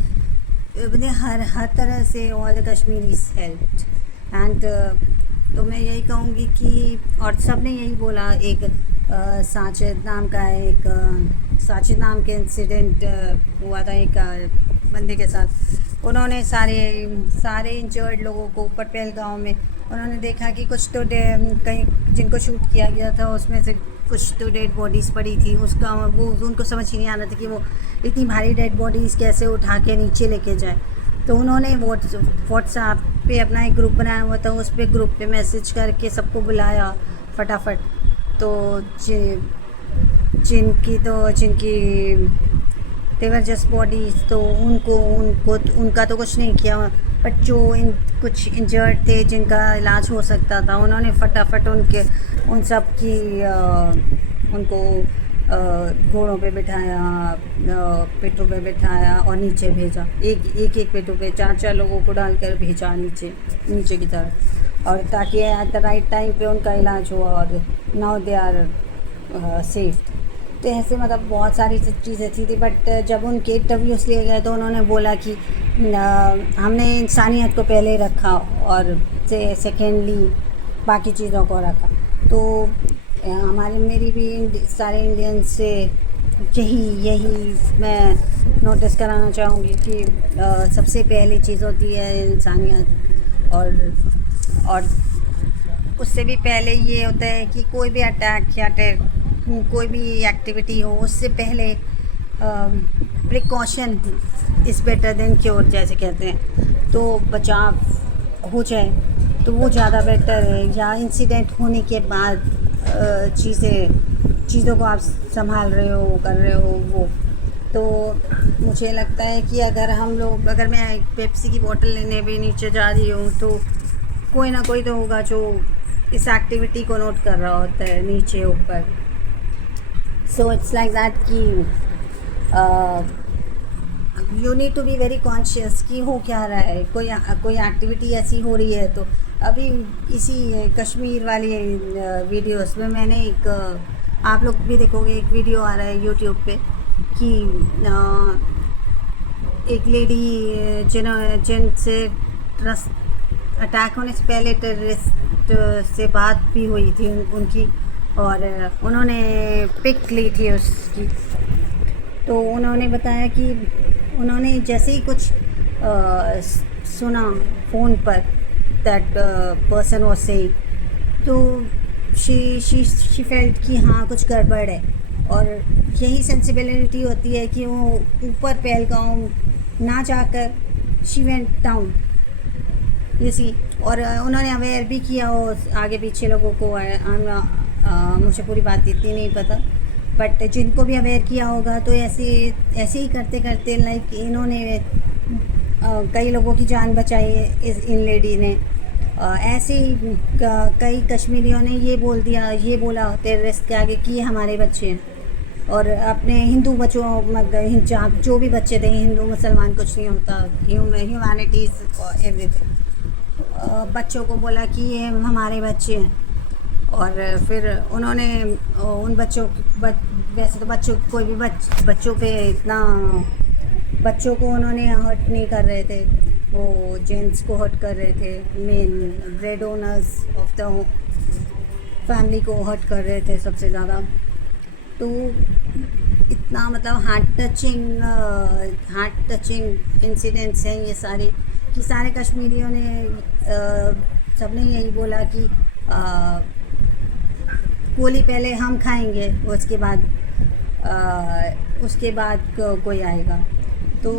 हर तरह से all the Kashmiris helped and तो मैं यही कहूँगी कि और सब ने यही बोला। एक साजिद नाम का साजिद नाम के इंसिडेंट हुआ था एक बंदे के साथ। उन्होंने सारे इंजर्ड लोगों को ऊपर पहलगांव में उन्होंने देखा कि कुछ तो कहीं जिनको शूट किया गया था उसमें से कुछ तो डेड बॉडीज़ पड़ी थी, उसका वो उनको समझ ही नहीं आ रहा था कि वो इतनी भारी डेड बॉडीज़ कैसे उठा के नीचे लेके जाए। तो उन्होंने व्हाट्सएप पे अपना एक ग्रुप बनाया हुआ था, उस पर ग्रुप पे मैसेज करके सबको बुलाया फटाफट। तो जिनकी देवर जस्ट बॉडीज़ तो उनका तो कुछ नहीं किया, बट जो कुछ इंजर्ड थे जिनका इलाज हो सकता था उन्होंने फटाफट उन सब की उनको घोड़ों पे बिठाया, पिट्ठू पे बिठाया और नीचे भेजा। एक पिट्ठू पे 4-4 लोगों को डालकर भेजा नीचे की तरफ, और ताकि एट द राइट टाइम पे उनका इलाज हुआ और नाउ दे आर सेफ। तो ऐसे मतलब बहुत सारी चीज़ें थी बट जब उनके इंटरव्यूज़ लिए गए तो उन्होंने बोला कि हमने इंसानियत को पहले रखा और सेकेंडली बाकी चीज़ों को रखा। तो मेरी भी सारे इंडियंस से यही मैं नोटिस कराना चाहूँगी कि सबसे पहली चीज़ होती है इंसानियत, और उससे भी पहले ये होता है कि कोई भी अटैक या कोई भी एक्टिविटी हो उससे पहले precaution is better than cure जैसे कहते हैं। तो बचाव हो जाए तो वो ज़्यादा बेटर है, या इंसिडेंट होने के बाद चीज़ों को आप संभाल रहे हो, कर रहे हो वो। तो मुझे लगता है कि अगर मैं एक पेप्सी की बोतल लेने भी नीचे जा रही हूँ तो कोई ना कोई तो होगा जो इस एक्टिविटी को नोट कर रहा होता है नीचे ऊपर। सो इट्स लाइक दैट कि you need to be very conscious कि हो क्या रहा है, कोई एक्टिविटी ऐसी हो रही है। तो अभी इसी कश्मीर वाली वीडियोस में मैंने आप लोग भी देखोगे, एक वीडियो आ रहा है यूट्यूब पे कि एक लेडी जिनसे अटैक होने से पहले टेररिस्ट से बात भी हुई थी उनकी, और उन्होंने पिक ली थी उसकी। तो उन्होंने बताया कि उन्होंने जैसे ही कुछ सुना फ़ोन पर दैट पर्सन वाज सेइंग, तो शी फेल्ट कि हाँ कुछ गड़बड़ है। और यही सेंसिबिलिटी होती है कि वो ऊपर पहलगांव ना जाकर शी वेंट डाउन सी। और उन्होंने अवेयर भी किया हो आगे पीछे लोगों को। मुझे पूरी बात इतनी नहीं पता, बट जिनको भी अवेयर किया होगा तो ऐसे ही करते करते लाइक इन्होंने कई लोगों की जान बचाई है इन लेडी ने। ऐसे ही कई कश्मीरियों ने ये बोला टेररिस्ट के आगे कि ये हमारे बच्चे हैं, और अपने हिंदू बच्चों जहाँ जो भी बच्चे थे, हिंदू मुसलमान कुछ नहीं होता, ह्यूमैनिटीज़ एवरीथिंग, बच्चों को बोला कि ये हमारे बच्चे हैं। और फिर उन्होंने उन बच्चों वैसे तो बच्चों कोई भी बच्चों पे इतना बच्चों को उन्होंने हर्ट नहीं कर रहे थे, वो जेंट्स को हर्ट कर रहे थे, main bread owners of the family को हर्ट कर रहे थे सबसे ज़्यादा। तो इतना मतलब हार्ट टचिंग इंसिडेंट्स हैं ये सारे, कि सारे कश्मीरियों ने सबने यही बोला कि गोली पहले हम खाएंगे, उसके बाद कोई आएगा। तो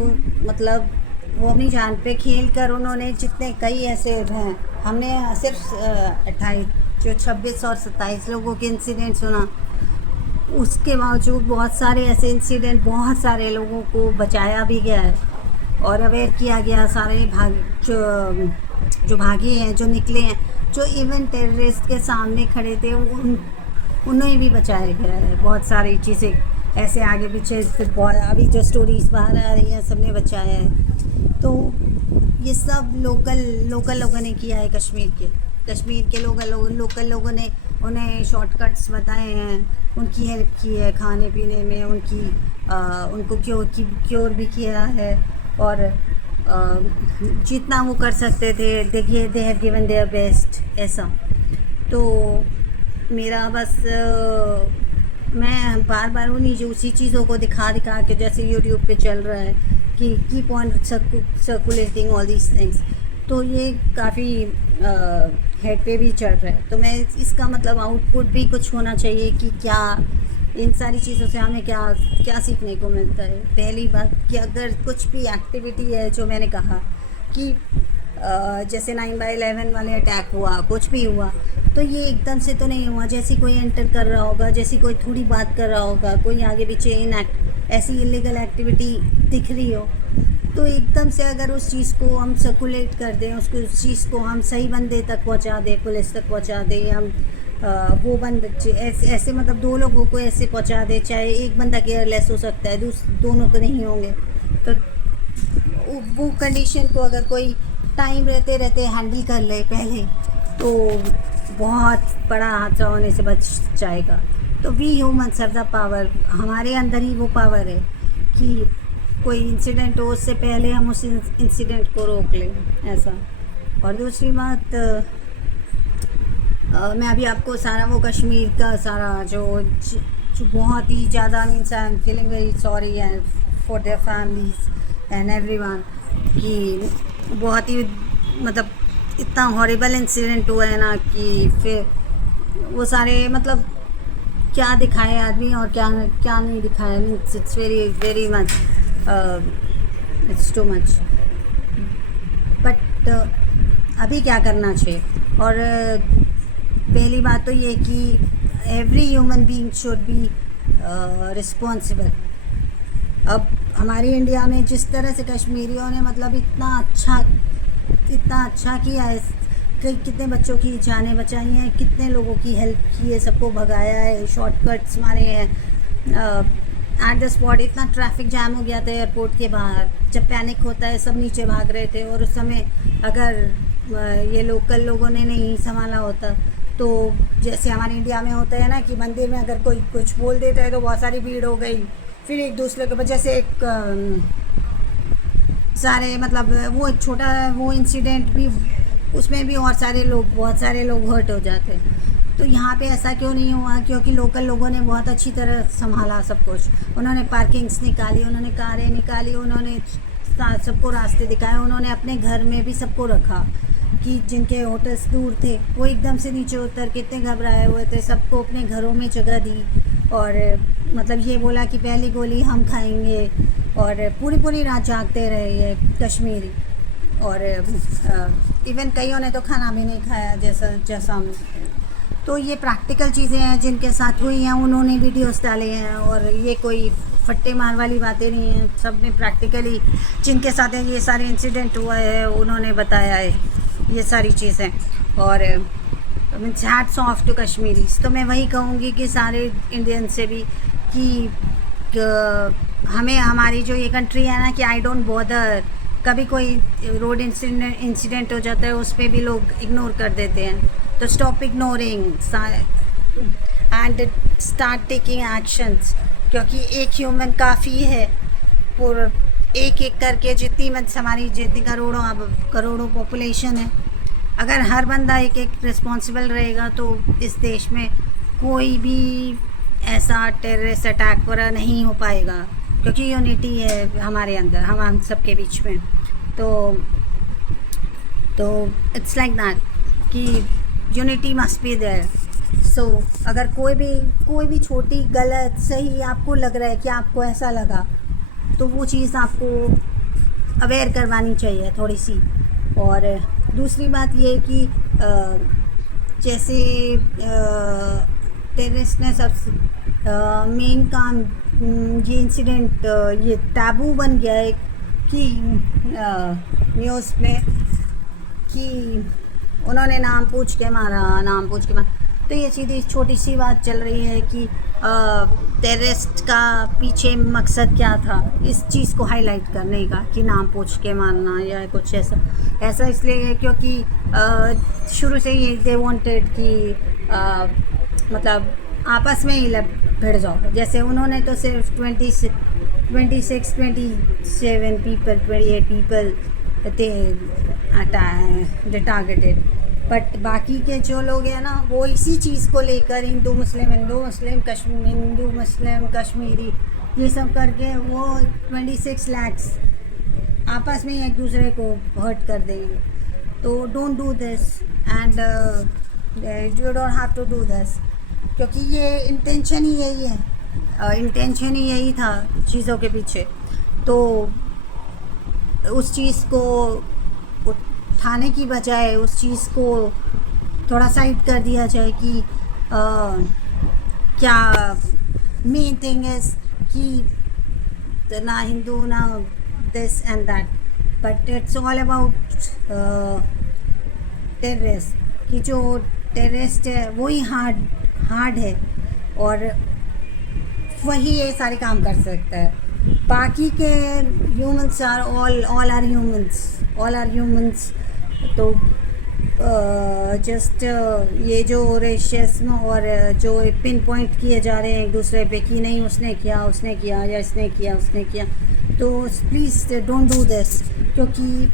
मतलब वो अपनी जान पे खेल कर उन्होंने जितने कई ऐसे हैं, हमने सिर्फ 26 और 27 लोगों के इंसिडेंट सुना, उसके बावजूद बहुत सारे ऐसे इंसिडेंट, बहुत सारे लोगों को बचाया भी गया है और अवेयर किया गया। सारे जो भागे हैं, जो निकले हैं, जो इवन टेररिस्ट के सामने खड़े थे, उन्हें भी बचाया गया है। बहुत सारी चीज़ें ऐसे आगे पीछे अभी जो स्टोरीज बाहर आ रही हैं, सबने बचाया है। तो ये सब लोकल लोगों ने किया है। कश्मीर के लोकल लोगों ने उन्हें शॉर्टकट्स बताए हैं, उनकी हेल्प की है खाने पीने में, उनको क्योर भी किया है और जितना वो कर सकते थे, देखिए they have given their best. ऐसा तो मेरा बस मैं बार बार उसी चीज़ों को दिखा के, जैसे यूट्यूब पे चल रहा है कि keep on circulating all these things, तो ये काफ़ी हेड पे भी चढ़ रहा है। तो मैं इसका मतलब आउटपुट भी कुछ होना चाहिए कि क्या इन सारी चीज़ों से हमें क्या सीखने को मिलता है। पहली बात कि अगर कुछ भी एक्टिविटी है, जो मैंने कहा कि जैसे 9/11 वाले अटैक हुआ, कुछ भी हुआ, तो ये एकदम से तो नहीं हुआ। जैसे कोई एंटर कर रहा होगा, जैसे कोई थोड़ी बात कर रहा होगा, कोई आगे पीछे ऐसी इलीगल एक्टिविटी दिख रही हो, तो एकदम से अगर उस चीज़ को हम सर्कुलेट कर दें, उस चीज़ को हम सही बंदे तक पहुंचा दें, पुलिस तक पहुंचा दें, हम वो बंदे ऐसे मतलब 2 लोगों को ऐसे पहुंचा दें, चाहे एक बंदा केयरलेस हो सकता है, दोनों तो नहीं होंगे, तो वो कंडीशन को अगर कोई टाइम रहते हैंडल कर ले पहले, तो बहुत बड़ा हादसा होने से बच जाएगा। तो we humans have the power, हमारे अंदर ही वो पावर है कि कोई इंसिडेंट हो उससे पहले हम उस इंसिडेंट को रोक लें, ऐसा। और दूसरी बात, मैं अभी आपको सारा वो कश्मीर का सारा जो बहुत ही ज़्यादा means I am feeling very sorry and for their families and everyone, कि बहुत ही मतलब इतना हॉरिबल इंसिडेंट हुआ है ना, कि फिर वो सारे मतलब क्या दिखाए आदमी और क्या नहीं दिखाया। It's very much, it's too much. But अभी क्या करना चाहिए? और पहली बात तो ये कि every human being should be responsible. अब हमारी इंडिया में जिस तरह से कश्मीरियों ने मतलब इतना अच्छा किया है, कितने बच्चों की जानें बचाई हैं, कितने लोगों की हेल्प की है, सबको भगाया है, शॉर्टकट्स मारे हैं एट द स्पॉट। इतना ट्रैफिक जाम हो गया था एयरपोर्ट के बाहर, जब पैनिक होता है सब नीचे भाग रहे थे, और उस समय अगर ये लोकल लोगों ने नहीं संभाला होता, तो जैसे हमारे इंडिया में होता है ना कि मंदिर में अगर कोई कुछ बोल देता है तो बहुत सारी भीड़ हो गई, फिर एक दूसरे के वजह से सारे मतलब वो एक छोटा वो इंसिडेंट भी, उसमें भी बहुत सारे लोग हर्ट हो जाते हैं। तो यहाँ पे ऐसा क्यों नहीं हुआ? क्योंकि लोकल लोगों ने बहुत अच्छी तरह संभाला सब कुछ। उन्होंने पार्किंग्स निकाली, उन्होंने कारें निकाली, उन्होंने सबको रास्ते दिखाए, उन्होंने अपने घर में भी सबको रखा कि जिनके होटल्स दूर थे वो एकदम से नीचे उतर के इतने घबराए हुए थे, सबको अपने घरों में जगह दी, और मतलब ये बोला कि पहली गोली हम खाएंगे, और पूरी रात जागते रहे ये कश्मीरी। और इवन कईयों ने तो खाना भी नहीं खाया जैसा हम। तो ये प्रैक्टिकल चीज़ें हैं जिनके साथ हुई हैं, उन्होंने वीडियोस डाले हैं, और ये कोई फट्टे मार वाली बातें नहीं हैं, सब ने प्रैक्टिकली जिनके साथ ये सारे इंसिडेंट हुआ है उन्होंने बताया है ये सारी चीज़ें। और means hats off to Kashmiris. तो मैं वही कहूँगी कि सारे इंडियन से भी कि हमें हमारी जो ये कंट्री है ना, कि आई डोंट बॉदर कभी कोई रोड इंसिडेंट हो जाता है, उस पर भी लोग इग्नोर कर देते हैं। तो stop ignoring and start taking actions, क्योंकि एक ह्यूमन काफ़ी है। और एक एक करके हमारी जितनी करोड़ों पॉपुलेशन है, अगर हर बंदा एक एक रिस्पॉन्सिबल रहेगा तो इस देश में कोई भी ऐसा टेररिस्ट अटैक वगैरह नहीं हो पाएगा, क्योंकि यूनिटी है हमारे अंदर, हम सबके बीच में। तो इट्स लाइक दैट कि यूनिटी मस्ट बी देयर। सो अगर कोई भी छोटी गलत सही आपको लग रहा है कि आपको ऐसा लगा, तो वो चीज़ आपको अवेयर करवानी चाहिए थोड़ी सी। और दूसरी बात ये कि जैसे टेररिस्ट ने सब मेन काम, ये इंसिडेंट ये टैबू बन गया है कि न्यूज़ में कि उन्होंने नाम पूछ के मारा। तो ये सीधी छोटी सी बात चल रही है कि टेररिस्ट का पीछे मकसद क्या था, इस चीज़ को हाईलाइट करने का कि नाम पूछ के मारना या कुछ ऐसा इसलिए है क्योंकि शुरू से ही दे वांटेड कि मतलब आपस में ही भिड़ जाओ। जैसे उन्होंने तो सिर्फ 27 पीपल 28 पीपल थे टारगेटेड, बट बाकी के जो लोग हैं ना, वो इसी चीज़ को लेकर हिंदू मुस्लिम कश्मीरी ये सब करके वो 26 lakhs आपस में एक दूसरे को हर्ट कर देंगे। तो don't do this and you don't have to do this, क्योंकि ये इंटेंशन ही यही था चीज़ों के पीछे। तो उस चीज़ को उठाने की बजाय उस चीज़ को थोड़ा साइड कर दिया जाए कि क्या मेन थिंग इज़ कि ना हिंदू ना this and that, but it's all about terrorist, कि जो टेररिस्ट है वही हार्ड है और वही ये सारे काम कर सकता है। बाकी के humans are all are humans. तो जस्ट ये जो रेशिज्म और जो पिन पॉइंट किए जा रहे हैं एक दूसरे पे कि नहीं उसने किया या इसने किया, तो प्लीज़ डोंट डू दिस, क्योंकि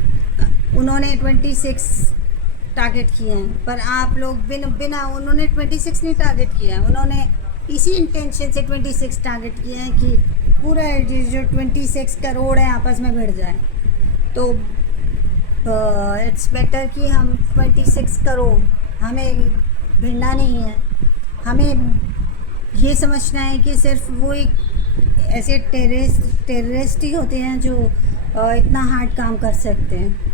उन्होंने 26 टारगेट किए हैं, पर आप लोग बिना उन्होंने 26 नहीं टारगेट किया है, उन्होंने इसी इंटेंशन से 26 टारगेट किए हैं कि पूरा जो 26 करोड़ है आपस में भिड़ जाए। तो इट्स बेटर कि हम 26 करोड़, हमें भिड़ना नहीं है, हमें ये समझना है कि सिर्फ वो एक ऐसे टेररिस्ट ही होते हैं जो इतना हार्ड काम कर सकते हैं।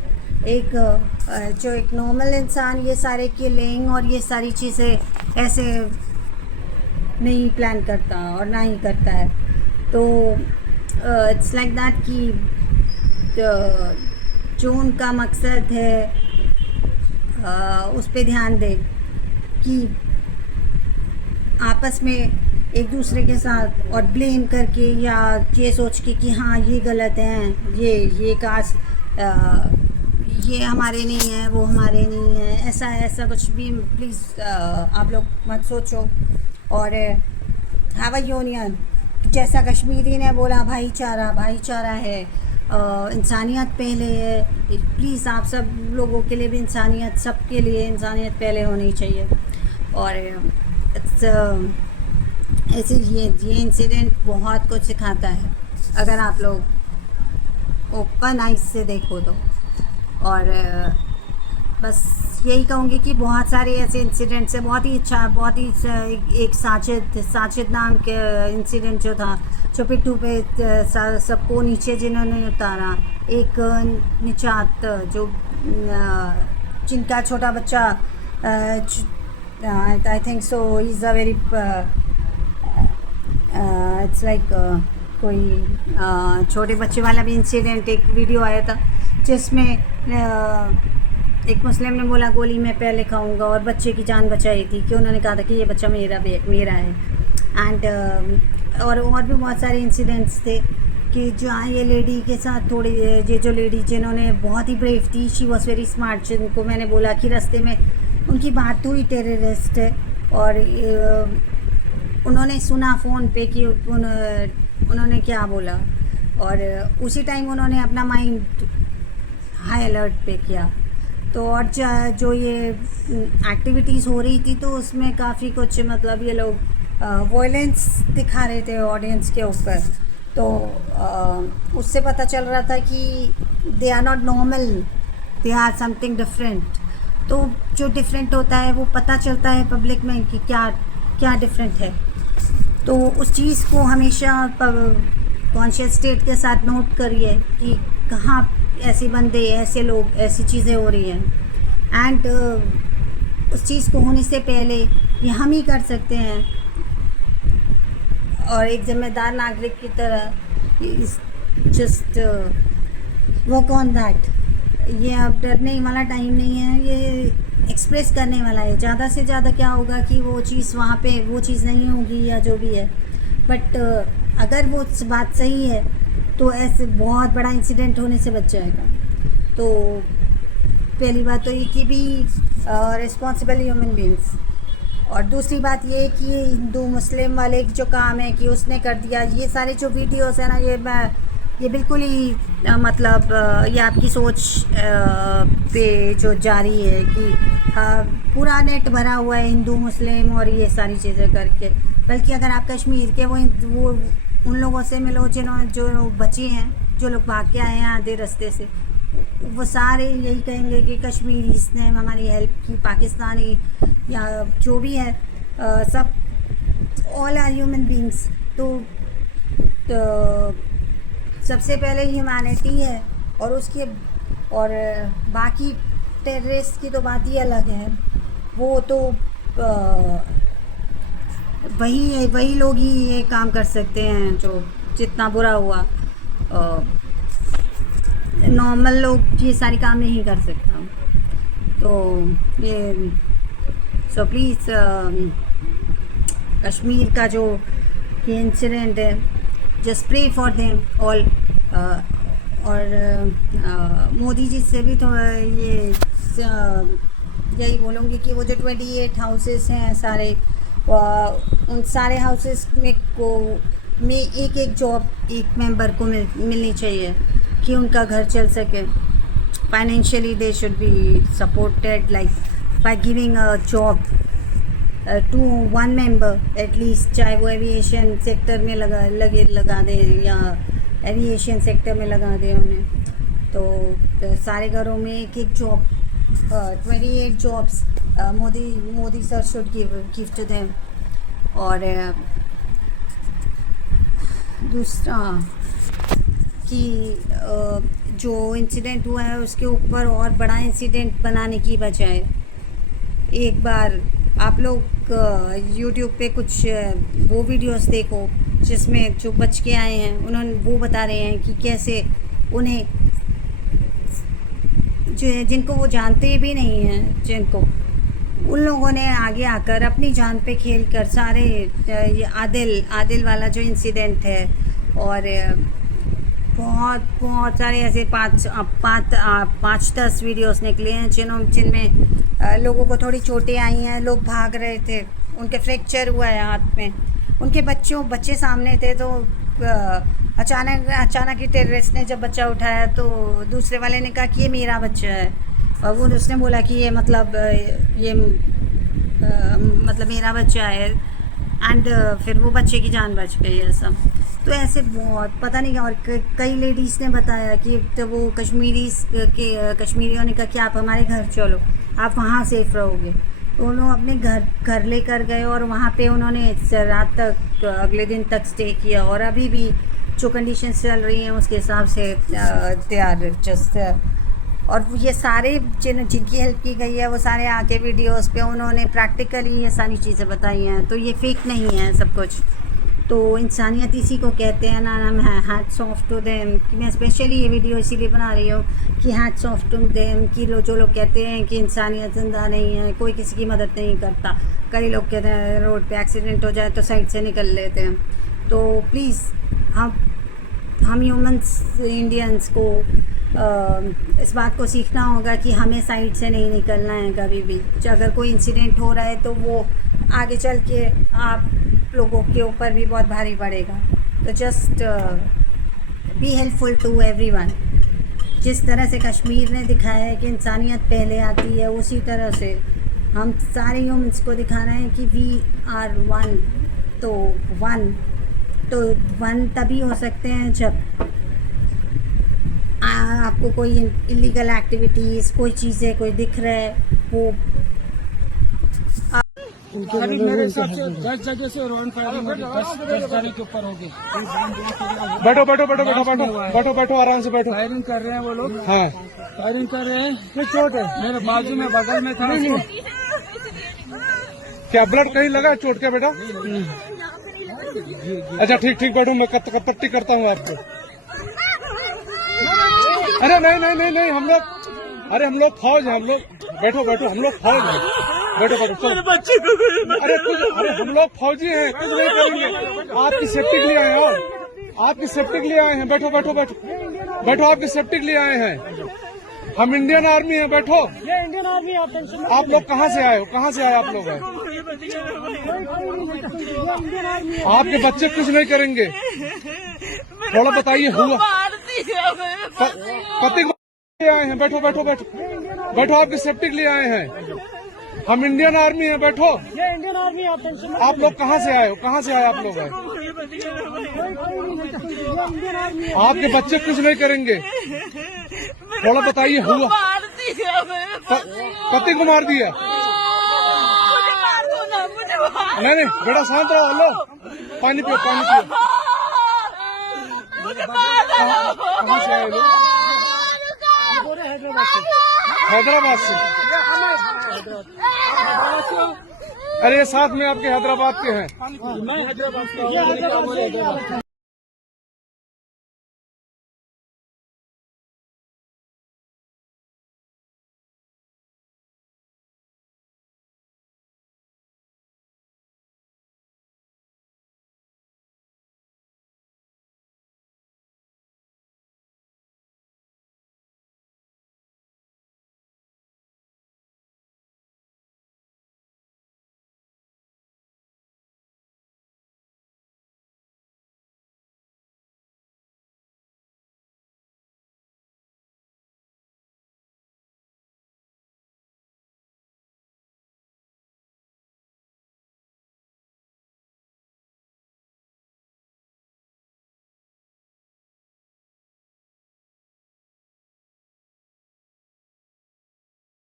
जो एक नॉर्मल इंसान ये सारे किलिंग और ये सारी चीज़ें ऐसे नहीं प्लान करता और ना ही करता है। तो इट्स लाइक दैट कि जो उनका मकसद है उस पे ध्यान दें कि आपस में एक दूसरे के साथ और ब्लेम करके या ये सोच के कि हाँ ये गलत हैं, ये कास्ट ये हमारे नहीं है, वो हमारे नहीं है, ऐसा कुछ भी प्लीज़ आप लोग मत सोचो। और हैव अ यूनियन, जैसा कश्मीरी ने बोला, भाईचारा है, इंसानियत पहले है। प्लीज़ आप सब लोगों के लिए भी इंसानियत, सबके लिए इंसानियत पहले होनी चाहिए। और ऐसे ये इंसिडेंट बहुत कुछ सिखाता है अगर आप लोग ओपन आइज से देखो तो। और बस यही कहूँगी कि बहुत सारे ऐसे इंसिडेंट्स है, बहुत ही एक साजिद नाम के इंसिडेंट जो था, जो पिट्ठू पे सबको नीचे जिन्होंने उतारा, एक निचात जो जिनका छोटा बच्चा I think so is a very it's like कोई छोटे बच्चे वाला भी इंसिडेंट, एक वीडियो आया था जिसमें एक मुस्लिम ने बोला गोली मैं पहले खाऊंगा और बच्चे की जान बचाई थी, कि उन्होंने कहा था कि ये बच्चा मेरा है। एंड और भी बहुत सारे इंसिडेंट्स थे। कि जहाँ ये लेडी के साथ थोड़ी, ये जो लेडी जिन्होंने बहुत ही ब्रेव थी, शी वॉज वेरी स्मार्ट, जिनको मैंने बोला कि रास्ते में उनकी बात हुई टेररिस्ट है, और उन्होंने सुना फ़ोन पे कि उन्होंने क्या बोला, और उसी टाइम उन्होंने अपना माइंड हाई अलर्ट पे किया। तो और जो ये एक्टिविटीज़ हो रही थी तो उसमें काफ़ी कुछ मतलब ये लोग वॉयलेंस दिखा रहे थे ऑडियंस के ऊपर। तो उससे पता चल रहा था कि they are not normal, they are something different. तो जो डिफरेंट होता है वो पता चलता है पब्लिक में कि क्या क्या डिफरेंट है। तो उस चीज़ को हमेशा कॉन्शियस स्टेट के साथ नोट करिए कि कहाँ ऐसे बंदे, ऐसे लोग, ऐसी चीज़ें हो रही हैं। एंड उस चीज़ को होने से पहले ये हम ही कर सकते हैं, और एक जिम्मेदार नागरिक की तरह जस्ट वर्क ऑन दैट। ये अब डरने वाला टाइम नहीं है, ये एक्सप्रेस करने वाला है। ज़्यादा से ज़्यादा क्या होगा कि वो चीज़ वहाँ पे वो चीज़ नहीं होगी या जो भी है, बट अगर वो बात सही है तो ऐसे बहुत बड़ा इंसिडेंट होने से बच जाएगा। तो पहली बात तो ये कि भी रिस्पॉन्सिबल ह्यूमन बींग्स, और दूसरी बात ये कि हिंदू मुस्लिम वाले जो काम है कि उसने कर दिया, ये सारे जो वीडियोस है ना, ये बिल्कुल ही मतलब ये आपकी सोच पे जो जारी है कि पूरा नेट भरा हुआ है हिंदू मुस्लिम और ये सारी चीज़ें करके। बल्कि अगर आप कश्मीर के वो उन लोगों से मिलो जो लोग बचे हैं, जो लोग भाग के आए हैं आधे रास्ते से, वो सारे यही कहेंगे कि कश्मीरीज़ ने हमारी हेल्प की, पाकिस्तानी या जो भी है, सब ऑल आर ह्यूमन बींग्स। तो सबसे पहले ह्यूमैनिटी है, और उसके और बाकी टेररिस्ट की तो बात ही अलग है। वो तो वही लोग ही ये काम कर सकते हैं जो जितना बुरा हुआ, नॉर्मल लोग ये सारी काम नहीं कर सकता। तो ये सो प्लीज़ कश्मीर का जो ये इंसिडेंट है, just pray for them all. और मोदी जी से भी तो ये यही बोलूँगी कि वो जो 28 हाउसेस हैं सारे, उन सारे हाउसेस में एक जॉब एक मेंबर को मिलनी चाहिए कि उनका घर चल सके। Financially they should be supported, like by giving a job to one member at least, चाहे वो एविएशन सेक्टर में लगा दें या एविएशन सेक्टर में लगा दें उन्हें। तो सारे घरों में एक job, 28 jobs Modi sir should give to them. और दूसरा कि जो इंसिडेंट हुआ है उसके ऊपर और बड़ा इंसिडेंट बनाने की बजाय एक बार आप लोग यूट्यूब पे कुछ वो वीडियोस देखो जिसमें जो बच के आए हैं उन्होंने वो बता रहे हैं कि कैसे उन्हें जिनको वो जानते भी नहीं हैं, जिनको उन लोगों ने आगे आकर अपनी जान पे खेल कर सारे ये आदिल वाला जो इंसिडेंट है, और बहुत सारे ऐसे 5-10 वीडियोस निकले हैं जिनमें लोगों को थोड़ी चोटें आई हैं, लोग भाग रहे थे, उनके फ्रैक्चर हुआ है हाथ में, उनके बच्चे सामने थे। तो अचानक ही टेररिस्ट ने जब बच्चा उठाया तो दूसरे वाले ने कहा कि ये मेरा बच्चा है, और वो उसने बोला कि ये मतलब मेरा बच्चा है, एंड फिर वो बच्चे की जान बच गई है सब। तो ऐसे बहुत पता नहीं। और कई लेडीज़ ने बताया कि तो वो कश्मीरियों ने कहा कि आप हमारे घर चलो, आप वहाँ सेफ रहोगे। तो उन्होंने अपने घर लेकर गए और वहाँ पे उन्होंने रात तक, अगले दिन तक स्टे किया, और अभी भी जो कंडीशंस चल रही हैं उसके हिसाब से दे आर जस्ट। और ये सारे जिनकी हेल्प की गई है वो सारे आके वीडियोस पे उन्होंने प्रैक्टिकली ये सारी चीज़ें बताई हैं। तो ये फेक नहीं है सब कुछ। तो इंसानियत इसी को कहते हैं ना, नाम है हैट्स ऑफ टू देम। कि मैं स्पेशली ये वीडियो इसीलिए बना रही हूँ कि हैट्स ऑफ टू देम कि जो लोग कहते हैं कि इंसानियत ज़िंदा नहीं है, कोई किसी की मदद नहीं करता। कई लोग कहते हैं रोड पे एक्सीडेंट हो जाए तो साइड से निकल लेते हैं। तो प्लीज़ हम ह्यूमंस इंडियंस को इस बात को सीखना होगा कि हमें साइड से नहीं निकलना है कभी भी। अगर कोई इंसिडेंट हो रहा है तो वो आगे चल के आप लोगों के ऊपर भी बहुत भारी पड़ेगा। तो just be helpful to everyone. जिस तरह से कश्मीर ने दिखाया है कि इंसानियत पहले आती है, उसी तरह से हम सारे ह्यूमंस को दिखाना है कि वी आर वन। तो वन तभी हो सकते हैं जब आपको कोई इलीगल एक्टिविटीज़, कोई चीज़ें कोई दिख रहा है वो करीब मेरे हिसाब से 10 जगह से रॉन फायरिंग होगी, 10 जने के ऊपर होगी। बैठो बैठो बैठो बैठो बैठो बैठो बैठो आराम से बैठो। फायरिंग कर रहे हैं वो लोग। हाँ, फायरिंग कर रहे हैं। ये चोट है मेरे बाजू में बगल में था। क्या ब्लड कहीं लगा चोट क्या बेटा? अच्छा ठीक ठीक बैठो, मैं पट्टी करता हूँ आपको। अरे नहीं नहीं नहीं नहीं, हम लोग फौज हैं, हम लोग बैठो बैठो, हम लोग फौज हैं, बैठो बैठो चलो। अरे हम लोग फौजी हैं, कुछ नहीं करेंगे। आपकी सेफ्टी के लिए आए हैं, और आपकी सेफ्टी के लिए आए हैं। बैठो बैठो बैठो बैठो, आपकी सेफ्टी के लिए आए हैं। हम इंडियन आर्मी हैं, बैठो। ये इंडियन आर्मी आप लोग कहाँ से आए हो? कहाँ से आए आप लोग? आपके बच्चे कुछ नहीं करेंगे, थोड़ा बताइए। हुआ पति को आए हैं, बैठो बैठो बैठो बैठो, आपकी सेफ्टी के लिए आए हैं। हम इंडियन आर्मी हैं, बैठो। ये इंडियन आर्मी आप लोग कहाँ से आए हो? कहाँ से आए आप लोग? आपके बच्चे कुछ नहीं करेंगे, थोड़ा बताइए। हुआ पति को मार दिया? नहीं नहीं बेटा शांत रहो। हेलो, पानी पियो पानी पियो। कहाँ से आए लोग? हैदराबाद से। अरे साथ में आपके हैदराबाद के हैं। मैं हैदराबाद